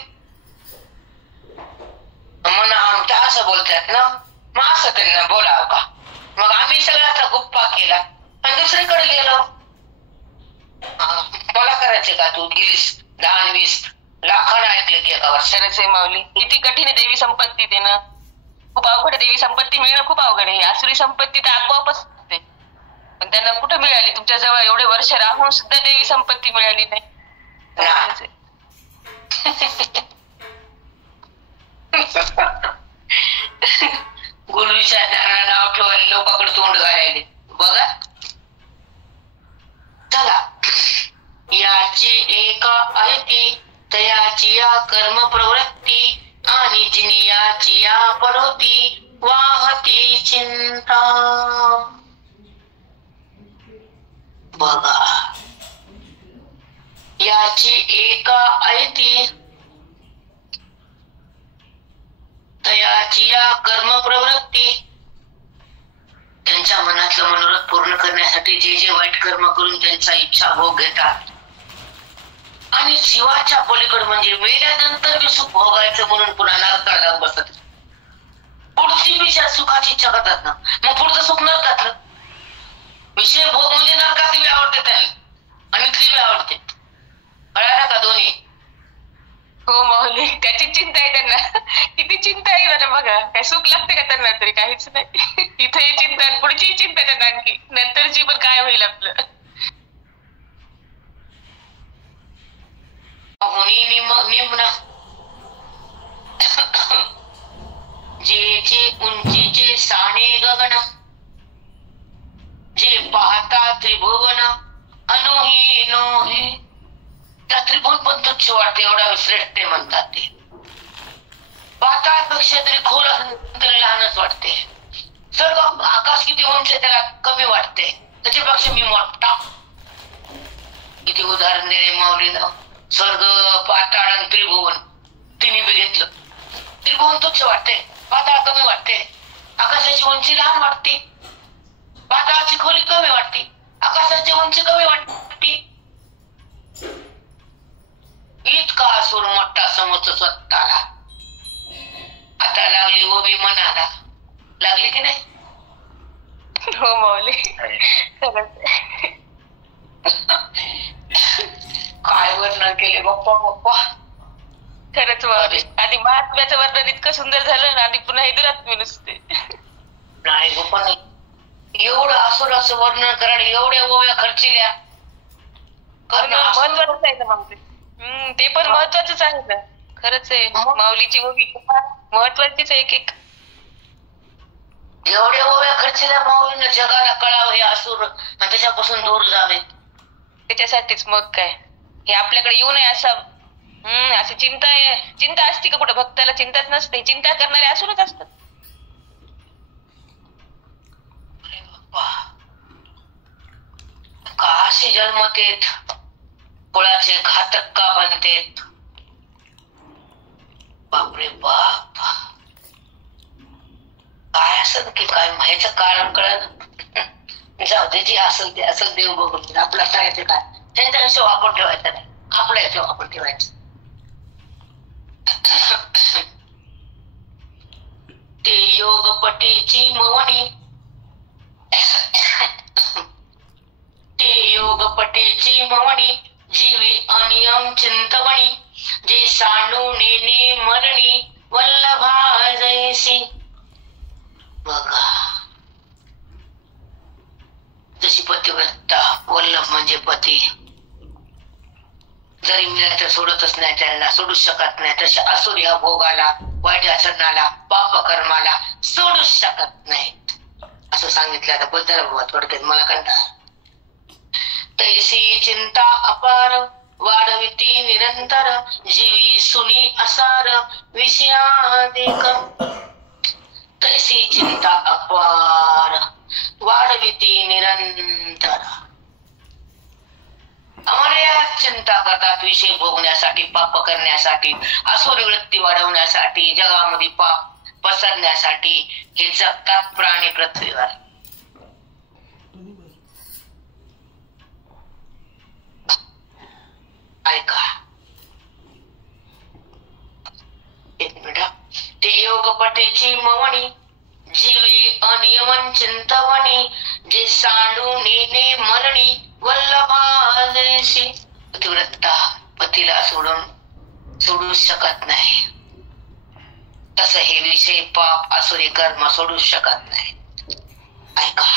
म्हणा आमच्या असं बोलतात ना, मग असं त्यांना बोलावं का? मग आम्ही सगळ्याचा गुप्पा केला आणि दुसरीकडे गेलो. मला करायचे का? तू गेलीस 10-20 लाखांना ऐकले की एका वर्षाने. माऊली किती कठीण आहे देवी संपत्ती देणं. खूप अवघड. देवी संपत्ती मिळणं खूप अवघड आहे. आसुरी संपत्ती तर आपोआपच असते, पण त्यांना कुठं मिळाली? तुमच्या जवळ एवढे वर्ष राहून सुद्धा देवी संपत्ती मिळाली नाही. गुरुच्या ज्ञानाला नाव ठेवायला लोकांकडे तोंड घालायले. बघा, चला, याची एका ऐती तयाची या कर्म प्रवृत्ती आणि जिनियाची या परोती वाहती चिंता. बघा, याची एका ऐती तयाची या कर्म प्रवृत्ती. त्यांच्या मनातलं मनोरथ पूर्ण करण्यासाठी जे जे वाईट कर्म करून त्यांचा इच्छा भोग घेतात आणि जीवाच्या पलीकडे म्हणजे मेल्यानंतर बी सुख भोगायचं म्हणून पुन्हा नरकाला बसत. पुढची विषय सुखाची इच्छा करतात ना, मग पुढचं सुख नरकातलं. विषय भोग म्हणजे नरकात बी आवडते त्यांना आणि इथली बी आवडते. कळायला का दोन्ही? हो माऊली, त्याची चिंता आहे त्यांना. किती चिंता आहे बरं. बघा, काय सुख लागते का त्यांना? तरी काहीच नाही. इथंही चिंता, पुढची चिंता त्यांना आणखी, नंतरची पण काय होईल आपलं. निम्न जे जे उंचीचे साने गगन, जे पाहता तुच्छ वाटते एवढा मी श्रेष्ठ आहे म्हणतात ते. पाताळापेक्षा तरी खोल असेल तरी लहानच वाटते. स्वर्ग आकाश किती उंच आहे त्याला कमी वाटते, त्याच्यापेक्षा मी मोठा. किती उदाहरण दिले माऊलीनं. स्वर्ग, पाताळ आणि त्रिभुवन तिन्ही बी घेतलं. त्रिभुवन तुच्छ वाटते, पाताळ कमी वाटते, आकाशाची उंची लहान वाटते, पाताळाची खोली कमी वाटते, आकाशाची उंची कमी वाटते. इतका असुर मोठा समजतो स्वतःला. आता लागली उभी मनाला, लागली की नाही? हो माऊली, काय वर्णन केले बाप्पा बाप्पा. खरंच माऊली, आधी महात्म्याचं वर्णन इतकं सुंदर झालं ना, आणि पुन्हा इथूनच मी नुसते नाही पण एवढं असुराचं वर्णन करणं, एवढ्या ओव्या खर्चिल्या महत्वाचंच आहे ना माऊली. ते पण महत्वाचंच आहे ना. खरंच आहे, माऊलीची ओवी महत्वाचीच आहे. एक एवढ्या ओव्या खर्चिल्या माऊलीनं जगाला कळावं हे असुर आणि त्याच्यापासून दूर जावे. त्याच्यासाठीच मग काय, हे आपल्याकडे येऊ नये असं चिंता असते का कुठं? भक्ताला चिंताच नसते, चिंता करणारे असुरच असतात. का असे जन्मतेत, कुळाचे घातक का बनतेत? बापरे बाप, काय असेल की काय ह्याचं कारण कळलं. जाऊ दे, जे असेल ते असेल, देव बघून. आपला काय ते काय, त्यांच्या हिशोब आपण ठेवायचा नाही, आपल्या हिशोब आपण ठेवायचं. ते योगपटीची मवणी, ते योगपटीची मवणी, जीवी अनियम चिंतवणी, जे सांडू नेने मरणी, वल्लभा जैसी. बघा, जशी पतिव्रता, वल्लभ म्हणजे पती, जरी मिळालं तर सोडतच नाही, त्यांना सोडूच शकत नाही. तसे असुर या भोगाला, वाईट आचरणाला, पाप कर्माला सोडूच शकत नाहीत, असं सांगितलं. आता बद्दल भावा थोडक्यात, मला कंटाळा. तैसी चिंता अपार, वाढविती निरंतर, जीवी सुनी असार, विषयाधिक. तैसी चिंता अपार, वाढविती निरंतर. अमर्याद चिंता करतात, विषय भोगण्यासाठी, पाप करण्यासाठी, असुर वृत्ती वाढवण्यासाठी, जगामध्ये पाप पसरण्यासाठी हे जगतात प्राणी पृथ्वीवर. ऐका, एक मिनिट. ते योगपटीची मवणी, जीवी अनियमन चिंतवणी, जे सांडू नेने मरणी, वल्लभा जैसी. पतिव्रता पतीला सोडू शकत नाही, तसं हे विषय पाप असुरी कर्म सोडू शकत नाही. ऐका,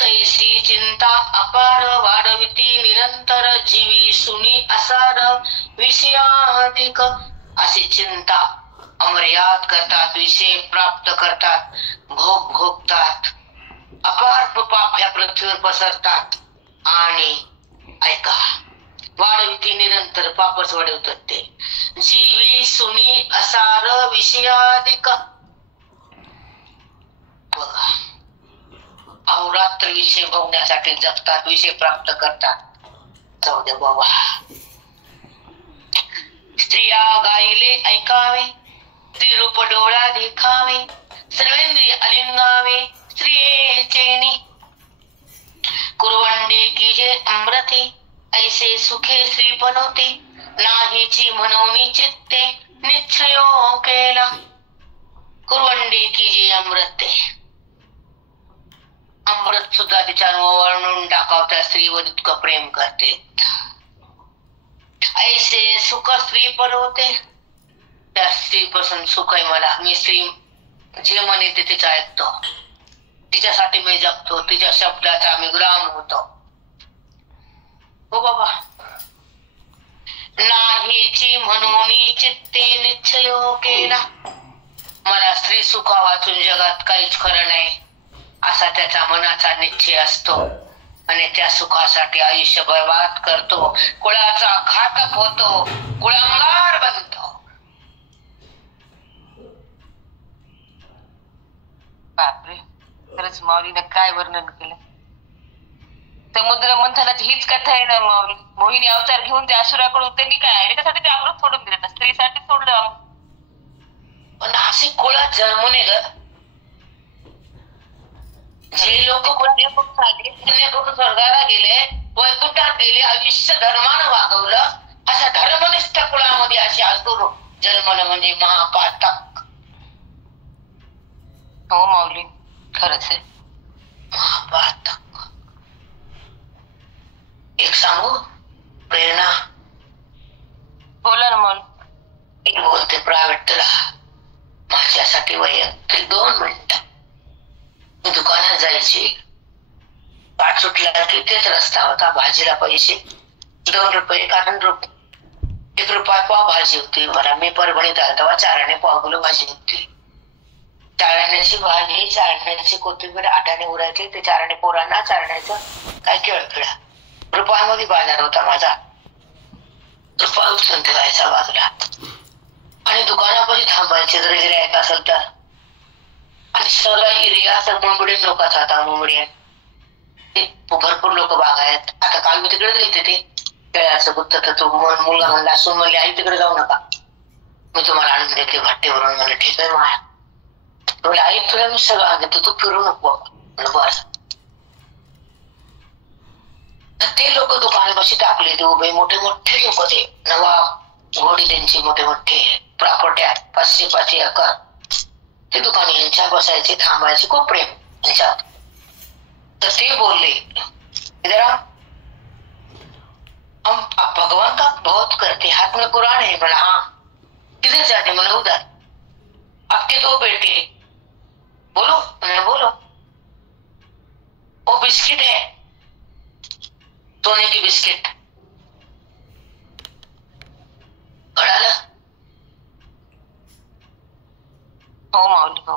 तैसी चिंता अपार, वाढविती निरंतर, जीवी सुनी असार, विषयाधिक. अशी चिंता अमर्याद करतात, विषय प्राप्त करतात, भोग भोगतात, अपार पाप ह्या पृथ्वीवर पसरतात. आणि ऐका, वाढविती निरंतर, पापच वाढवतात ते. जीवी सुनी असार, विषयाधिक. बघा, अहोरात्र विषय भोगण्यासाठी जगतात, विषय प्राप्त करतात. जाऊ दे बाबा. स्त्रिया गायले ऐकावे, स्त्रीरूप डोळा देखावे, सर्वेंद्रिय अलिंगावे, स्त्रियेचेनी. कुरवंडे की जे अमृते, ऐसे सुखे श्री बनवते, नाहीची म्हणून चित्ते, निश्चयो केला. कुरवंडे की जे अमृते, अमृत सुद्धा तिच्यावर वर्णून टाकाव, त्या स्त्रीवर इतकं प्रेम करते. ऐसे सुख स्त्री बनवते, त्या स्त्रीपासून सुख आहे मला. मी स्त्री जे म्हणे ते तिचं ऐकतो, तिच्यासाठी मी जगतो, तिच्या शब्दाचा मी गुलाम होतो. हो बाबा. नाहीची म्हणून चित्ते निश्चय केला, मला स्त्री सुखा वाचून जगात काहीच खरं नाही असा त्याचा मनाचा निश्चय असतो. आणि त्या सुखासाठी आयुष्य बर्बाद करतो, कुळाचा घातक होतो, कुळांगार बनतो. बापरे, खरंच माऊलीनं काय वर्णन केलं. समुद्र मंथनाची हीच कथा आहे ना माऊली. मोहिनी अवतार घेऊन त्या असुराकडून त्यांनी काय त्याच्यासाठी ते अमृत सोडून दिलं ना, स्त्रीसाठी सोडलं. पण असे कुळात जन्मू नये ग. जे लोक पुण्यकरून स्वर्गाला गेले, वैकुंठात गेले, आयुष्य धर्मानं वागवलं, अशा धर्मनिष्ठ कुळामध्ये असे असुर जन्मलं म्हणजे महापातक. हो माऊली, खरंच आहे, महापातक. एक सांगू प्रेरणा? बोला ना माऊली. एक बोलते प्रायव्हेट तुला, माझ्यासाठी वैयक्तिक 2 मिनिटं. मी दुकानात जायची, पाठ सुटला की तेच रस्ता होता, भाजीला पैसे 2 रुपये, कारण 1 रुपया पाव भाजी होती. मला मी परभणीत आला तेव्हा 4 आणे पाव किलो भाजी होती. 4 आण्याची भाजी, 4 आण्याची कोथिंबीर, 8 आणे उरायचे, ते 4 आणे पोरांना, 4 आण्याचं काय खेळखिळा. रुपयांमध्ये बाजार होता माझा. रुपया उचलून ठेवायचा बाजूला आणि दुकानामध्ये थांबायचे जर गिऱ्हाईक असेल तर. आणि सगळा एरिया असं मुंबडी लोकांचा होता. मुंबडी भरपूर लोक बागायत. आता काल मी तिकडे गेलते, ते केळ्याचं गुत्त, तर तो मुलगा म्हणला, सून म्हणली आई तिकडे जाऊ नका, मी तुम्हाला आणून देते भट्टीवरून. म्हणलं ठीक आहे माया. म्हणलं आई तुला मी सगळं आणून देतो, तू फिरू नको. म्हणलं बरं. ते लोक दुकानापाशी टाकले, ते उभे मोठे मोठे लोक, ते नवाब घोडी त्यांची, मोठे मोठे प्रॉपर्ट्या, 500-500 एकर. ते दुकान यांच्या बसायचे, थांबायचे, खूप प्रेम यांच्यावर. तर ते बोलले, जरा हम भगवान का बहुत करते, हाथ में कुरान है. बोला हाँ, किधर जाते? बोला उधर. आपके 2 बेटे, बोलो. मैंने बोलो. वो बिस्किट है, सोने की बिस्किट. कळालं? हो माऊली, हो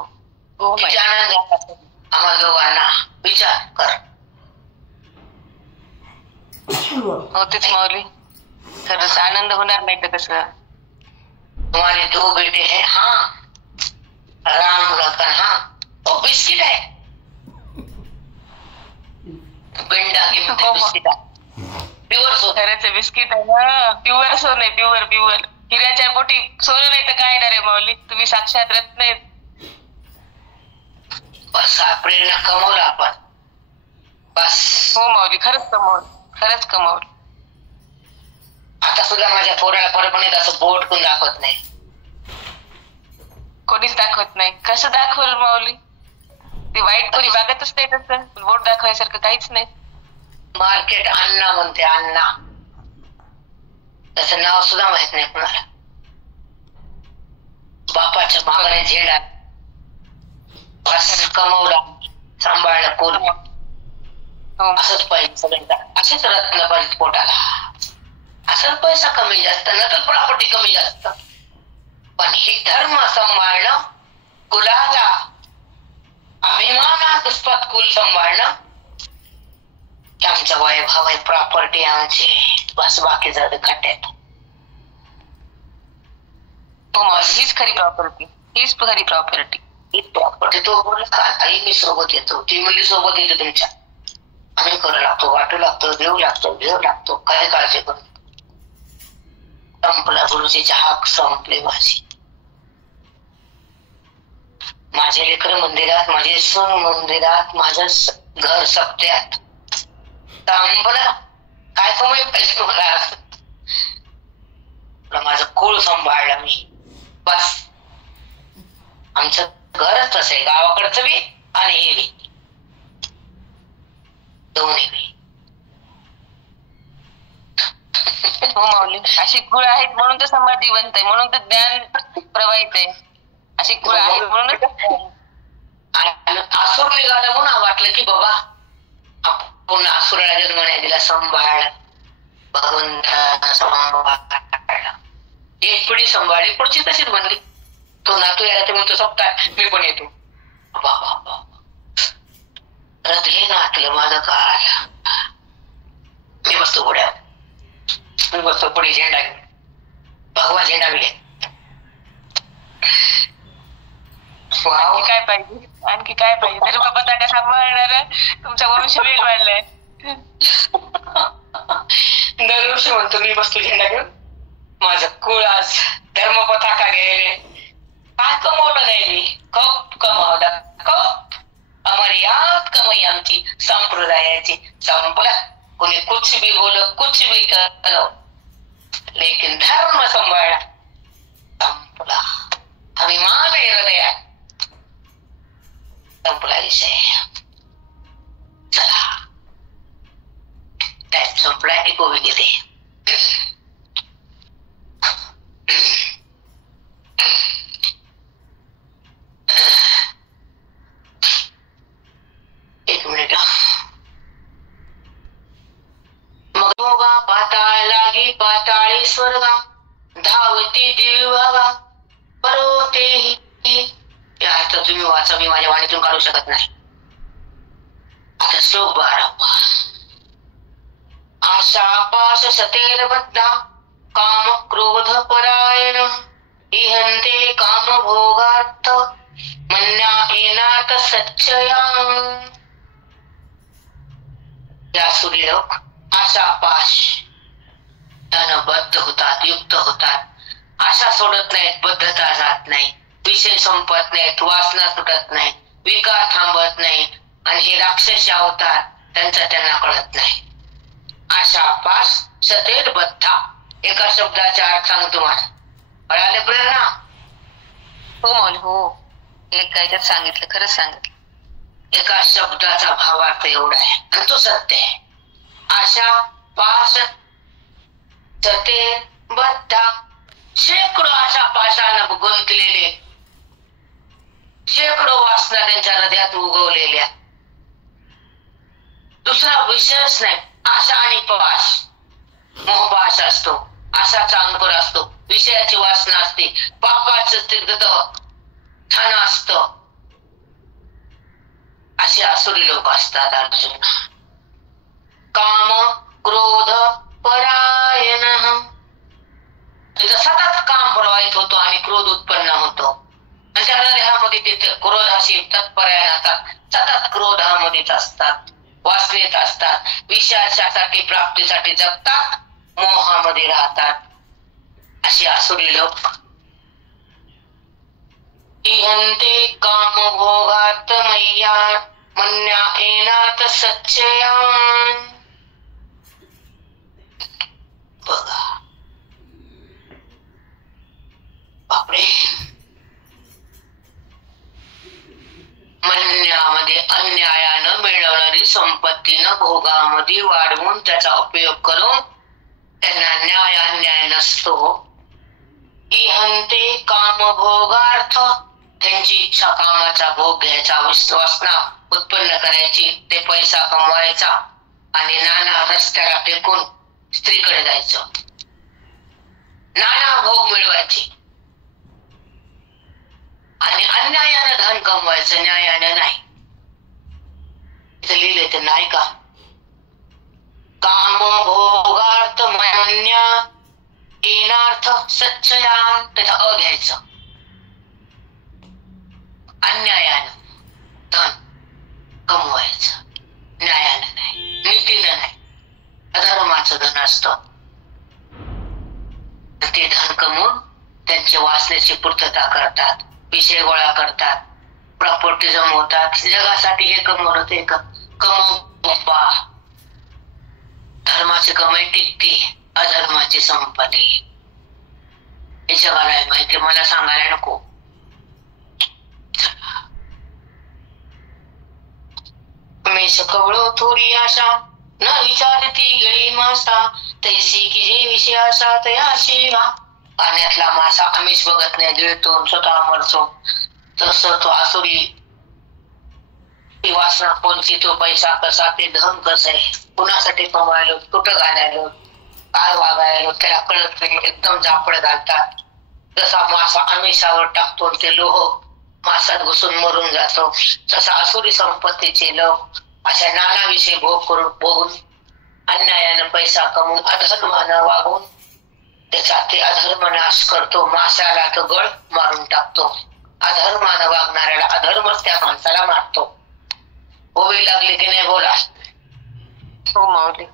हो. किती आनंद झाला आम्हाला दोघांना, विचार कर. हो तेच माऊली, खरंच आनंद होणार नाही तर कसं. तुम्हारे 2 बेटे हैं, हाँ, राम लखन, हाँ, वो बिस्किट है, बिंडा की बिस्किट आहे, प्युअर सोनं. खरंच बिस्किट आहे ना, प्युअर सोनं आहे, प्युअर प्युअर. हिऱ्याच्या पोटी सोनं नाही तर काय ना रे माऊली, तुम्ही साक्षात रत्न आहेत. बस प्रेरणा कमवला आपण, बस. हो माऊली, खरंच कमावलं, खरंच कमावलं. आता सुद्धा माझ्या पोराला परभणीत असं बोट कोण दाखवत नाही, कोणीच दाखवत नाही. कसं दाखवल माऊली? ते वाईट कोणी वागतच नाही तसं, बोट दाखवायसारखं काहीच नाही. मार्केट अण्णा म्हणते, अण्णा, त्याचं नाव सुद्धा माहित नाही कुणाला. बापाच्या मागण्या झेडा, बस कमवला, सांभाळलं पोर. असंच पाहिजे सगळ्यांना, असेच रत्न पाहिजे पोटाला. असंच पैसा कमी जास्त, न तर प्रॉपर्टी कमी जास्त, पण हे धर्म सांभाळणं, कुलाला अभिमानास्पद कुल सांभाळणं, आमचं वैभव आहे, प्रॉपर्टी आमची, बस. बाकी जाऊ खड्ड्यात. हो माऊली, हीच खरी प्रॉपर्टी, हीच खरी प्रॉपर्टी. ही प्रॉपर्टी. तो बोलला आई मी सोबत येतो, ती मुली सोबत येते तुमच्या, आम्ही करू लागतो, वाटू लागतो, देऊ लागतो, घेऊ लागतो, काय काळजी करू. संपला गुरुजीची हाक, संपली माझी. माझे लेकर मंदिरात, माझे सून मंदिरात, माझं घर सप्त्यात. संपला. काय कमाई पाहिजे मला? माझं कुळ सांभाळलं मी, बस. आमचं घरच तसं आहे, गावाकडचं बी आणि हे बी, दोन्ही बी. हो माऊली, अशी कुळ आहेत म्हणून तर समाज जिवंत आहे, म्हणून तर ज्ञान प्रवाहित आहे. अशी कुळ आहेत म्हणूनच. असुर निघालं म्हणून वाटलं की बाबा आपण असुराला जन्म नाही दिला, सांभाळलं भगवंता, सांभाळलं. एक पिढी सांभाळली, पुढची तशीच बनली. तो नातू यायला ते म्हणतो सप्ताह मी पण येतो. परत हे नातलं माझं काय. मी बसतो पुढ्या, मी बसतो पुढे झेंडा घेऊन, भगवा झेंडा घेऊन. आणखी काय पाहिजे, आणखी काय पाहिजे. तरी बाबा ताट्या सांभाळणार तुमचा वंश वेल वाढलाय. दरवर्षी म्हणतो मी बसतो झेंडा घेऊन, माझं कुळ आज धर्म पताका गेले. काय कमवलं नाही मी, कप कमावला कप. अमर्याद कमाई आमची संप्रदायाची. संपला, कोणी कुछ भी बोलो कुछ भी करो, लेकिन धर्म सांभाळला. संपला, अभिमान आहे हृदयात. संपला विषय. चला, त्यात संपला एक ओवी घेते. एक मिनिट. मग योगा पाताळ लागी पाताळी स्वर्गा, धावती दिव्यागा परोतेही. या अर्थ तुम्ही वाचा, मी माझ्या वाणीतून काढू शकत नाही. आता श्लोक 12. आशा पाश सतेर बद्धा काम क्रोध परायण, इहंते काम भोगार्थ मन्या येनात सच्चया. या सुरी लोक आशापाश त्यानं बद्ध होतात, युक्त होतात. आशा सोडत नाहीत, बद्धता जात नाही, विषय संपत नाहीत, वासना सुटत नाही, विकार थांबत नाही. आणि हे राक्षस अवतार त्यांचा त्यांना कळत नाही. आशापाश सतेर बद्धा, एका शब्दाचा अर्थ सांगतो तुम्हाला. कळाले प्रेरणा? हो माऊली, हो. एक कायच्यात सांगितलं, खरंच सांगितलं. एका शब्दाचा भावार्थ एवढा आहे आणि तो सत्य आहे. आशा पाश सतेर बद्धा, शेकडो आशा पाशानं गुंतलेले, शेकडो वासना त्यांच्या हृदयात उगवलेल्या. दुसरा विषयच नाही. आशा आणि पाश, मोहपाश असतो, आशाचा अंकुर असतो, विषयाची वासना असते, पापाचं तिग्ध ठाण असतं. असे आसुरी लोक असतात अर्जुन. काम क्रोध परायण, सतत काम प्रवाहित होतो आणि क्रोध उत्पन्न होतो. आणि त्या हृदयामध्ये तिथे क्रोधाशी तत्परायण असतात, सतत क्रोधामध्येच असतात, वासनेत असतात, विषयासाठी प्राप्तीसाठी जगतात, मोहामध्ये राहतात. असे आसुरी लोक. इहंते काम भोगार्थ मय्या मन्या येनात सच्चया. बघा बापरे, म्हणण्यामध्ये अन्यायानं मिळवणारी संपत्तीनं भोगामध्ये वाढवून त्याचा उपयोग करून त्यांना न्याय अन्याय नसतो. इहंते काम भोगार्थ, त्यांची इच्छा कामाचा भोग घ्यायचा, वासना उत्पन्न करायची, ते पैसा कमवायचा आणि नाना रस्त्याला टेकून स्त्रीकडे जायचं, नाना भोग मिळवायचे आणि अन्यायानं धन कमवायचं, न्यायानं नाही. लिहिले ते नाही का, काम भोगार्थ मन्या येनार्थ सच्चया, त्याचा अ घ्यायचं. अन्यायानं धन कमवायचं, न्यायानं नाही, नीतीनं नाही. अधर्माचं धन असतं. ते धन कमवून त्यांच्या वासनेची पूर्तता करतात, विषय गोळा करतात, प्रॉपर्टी जमवतात. जगासाठी हे कमवलं ते कमवपा. धर्माची कमाई टिकते, अधर्माची संपत्ती. हे जगाला माहिती, मला सांगायला नको. मेष कवळो थोडी आशा, न विचारती गळी मासा, तैसी की जे विषय आशा तया शिवा. पाण्यातला मासा आमिष बघत नाही, गिळतो, स्वतः मरतो. तसं तो आसुरी वासना कोणती, तो पैसा कसा, ते धन कसं आहे, कुणासाठी कमवायलो, कुठं घालायलो, काय वागायलो, त्याला कळत नाही. एकदम झापड घालतात. जसा मासा आमिषावर टाकतो, ते लोह मासात घुसून मरून जातो. तसा आसुरी संपत्तीचे लोक अशा नाना विषय भोग करून बघून अन्यायानं पैसा कमवून अधर्मानं वागून त्याचा ते अधर्म नाश करतो. माशाला तो गळ मारून टाकतो. अधर्मानं वागणाऱ्याला अधर्मच त्या माणसाला मारतो. ओवी लागली की नाही बोला. हो माऊली.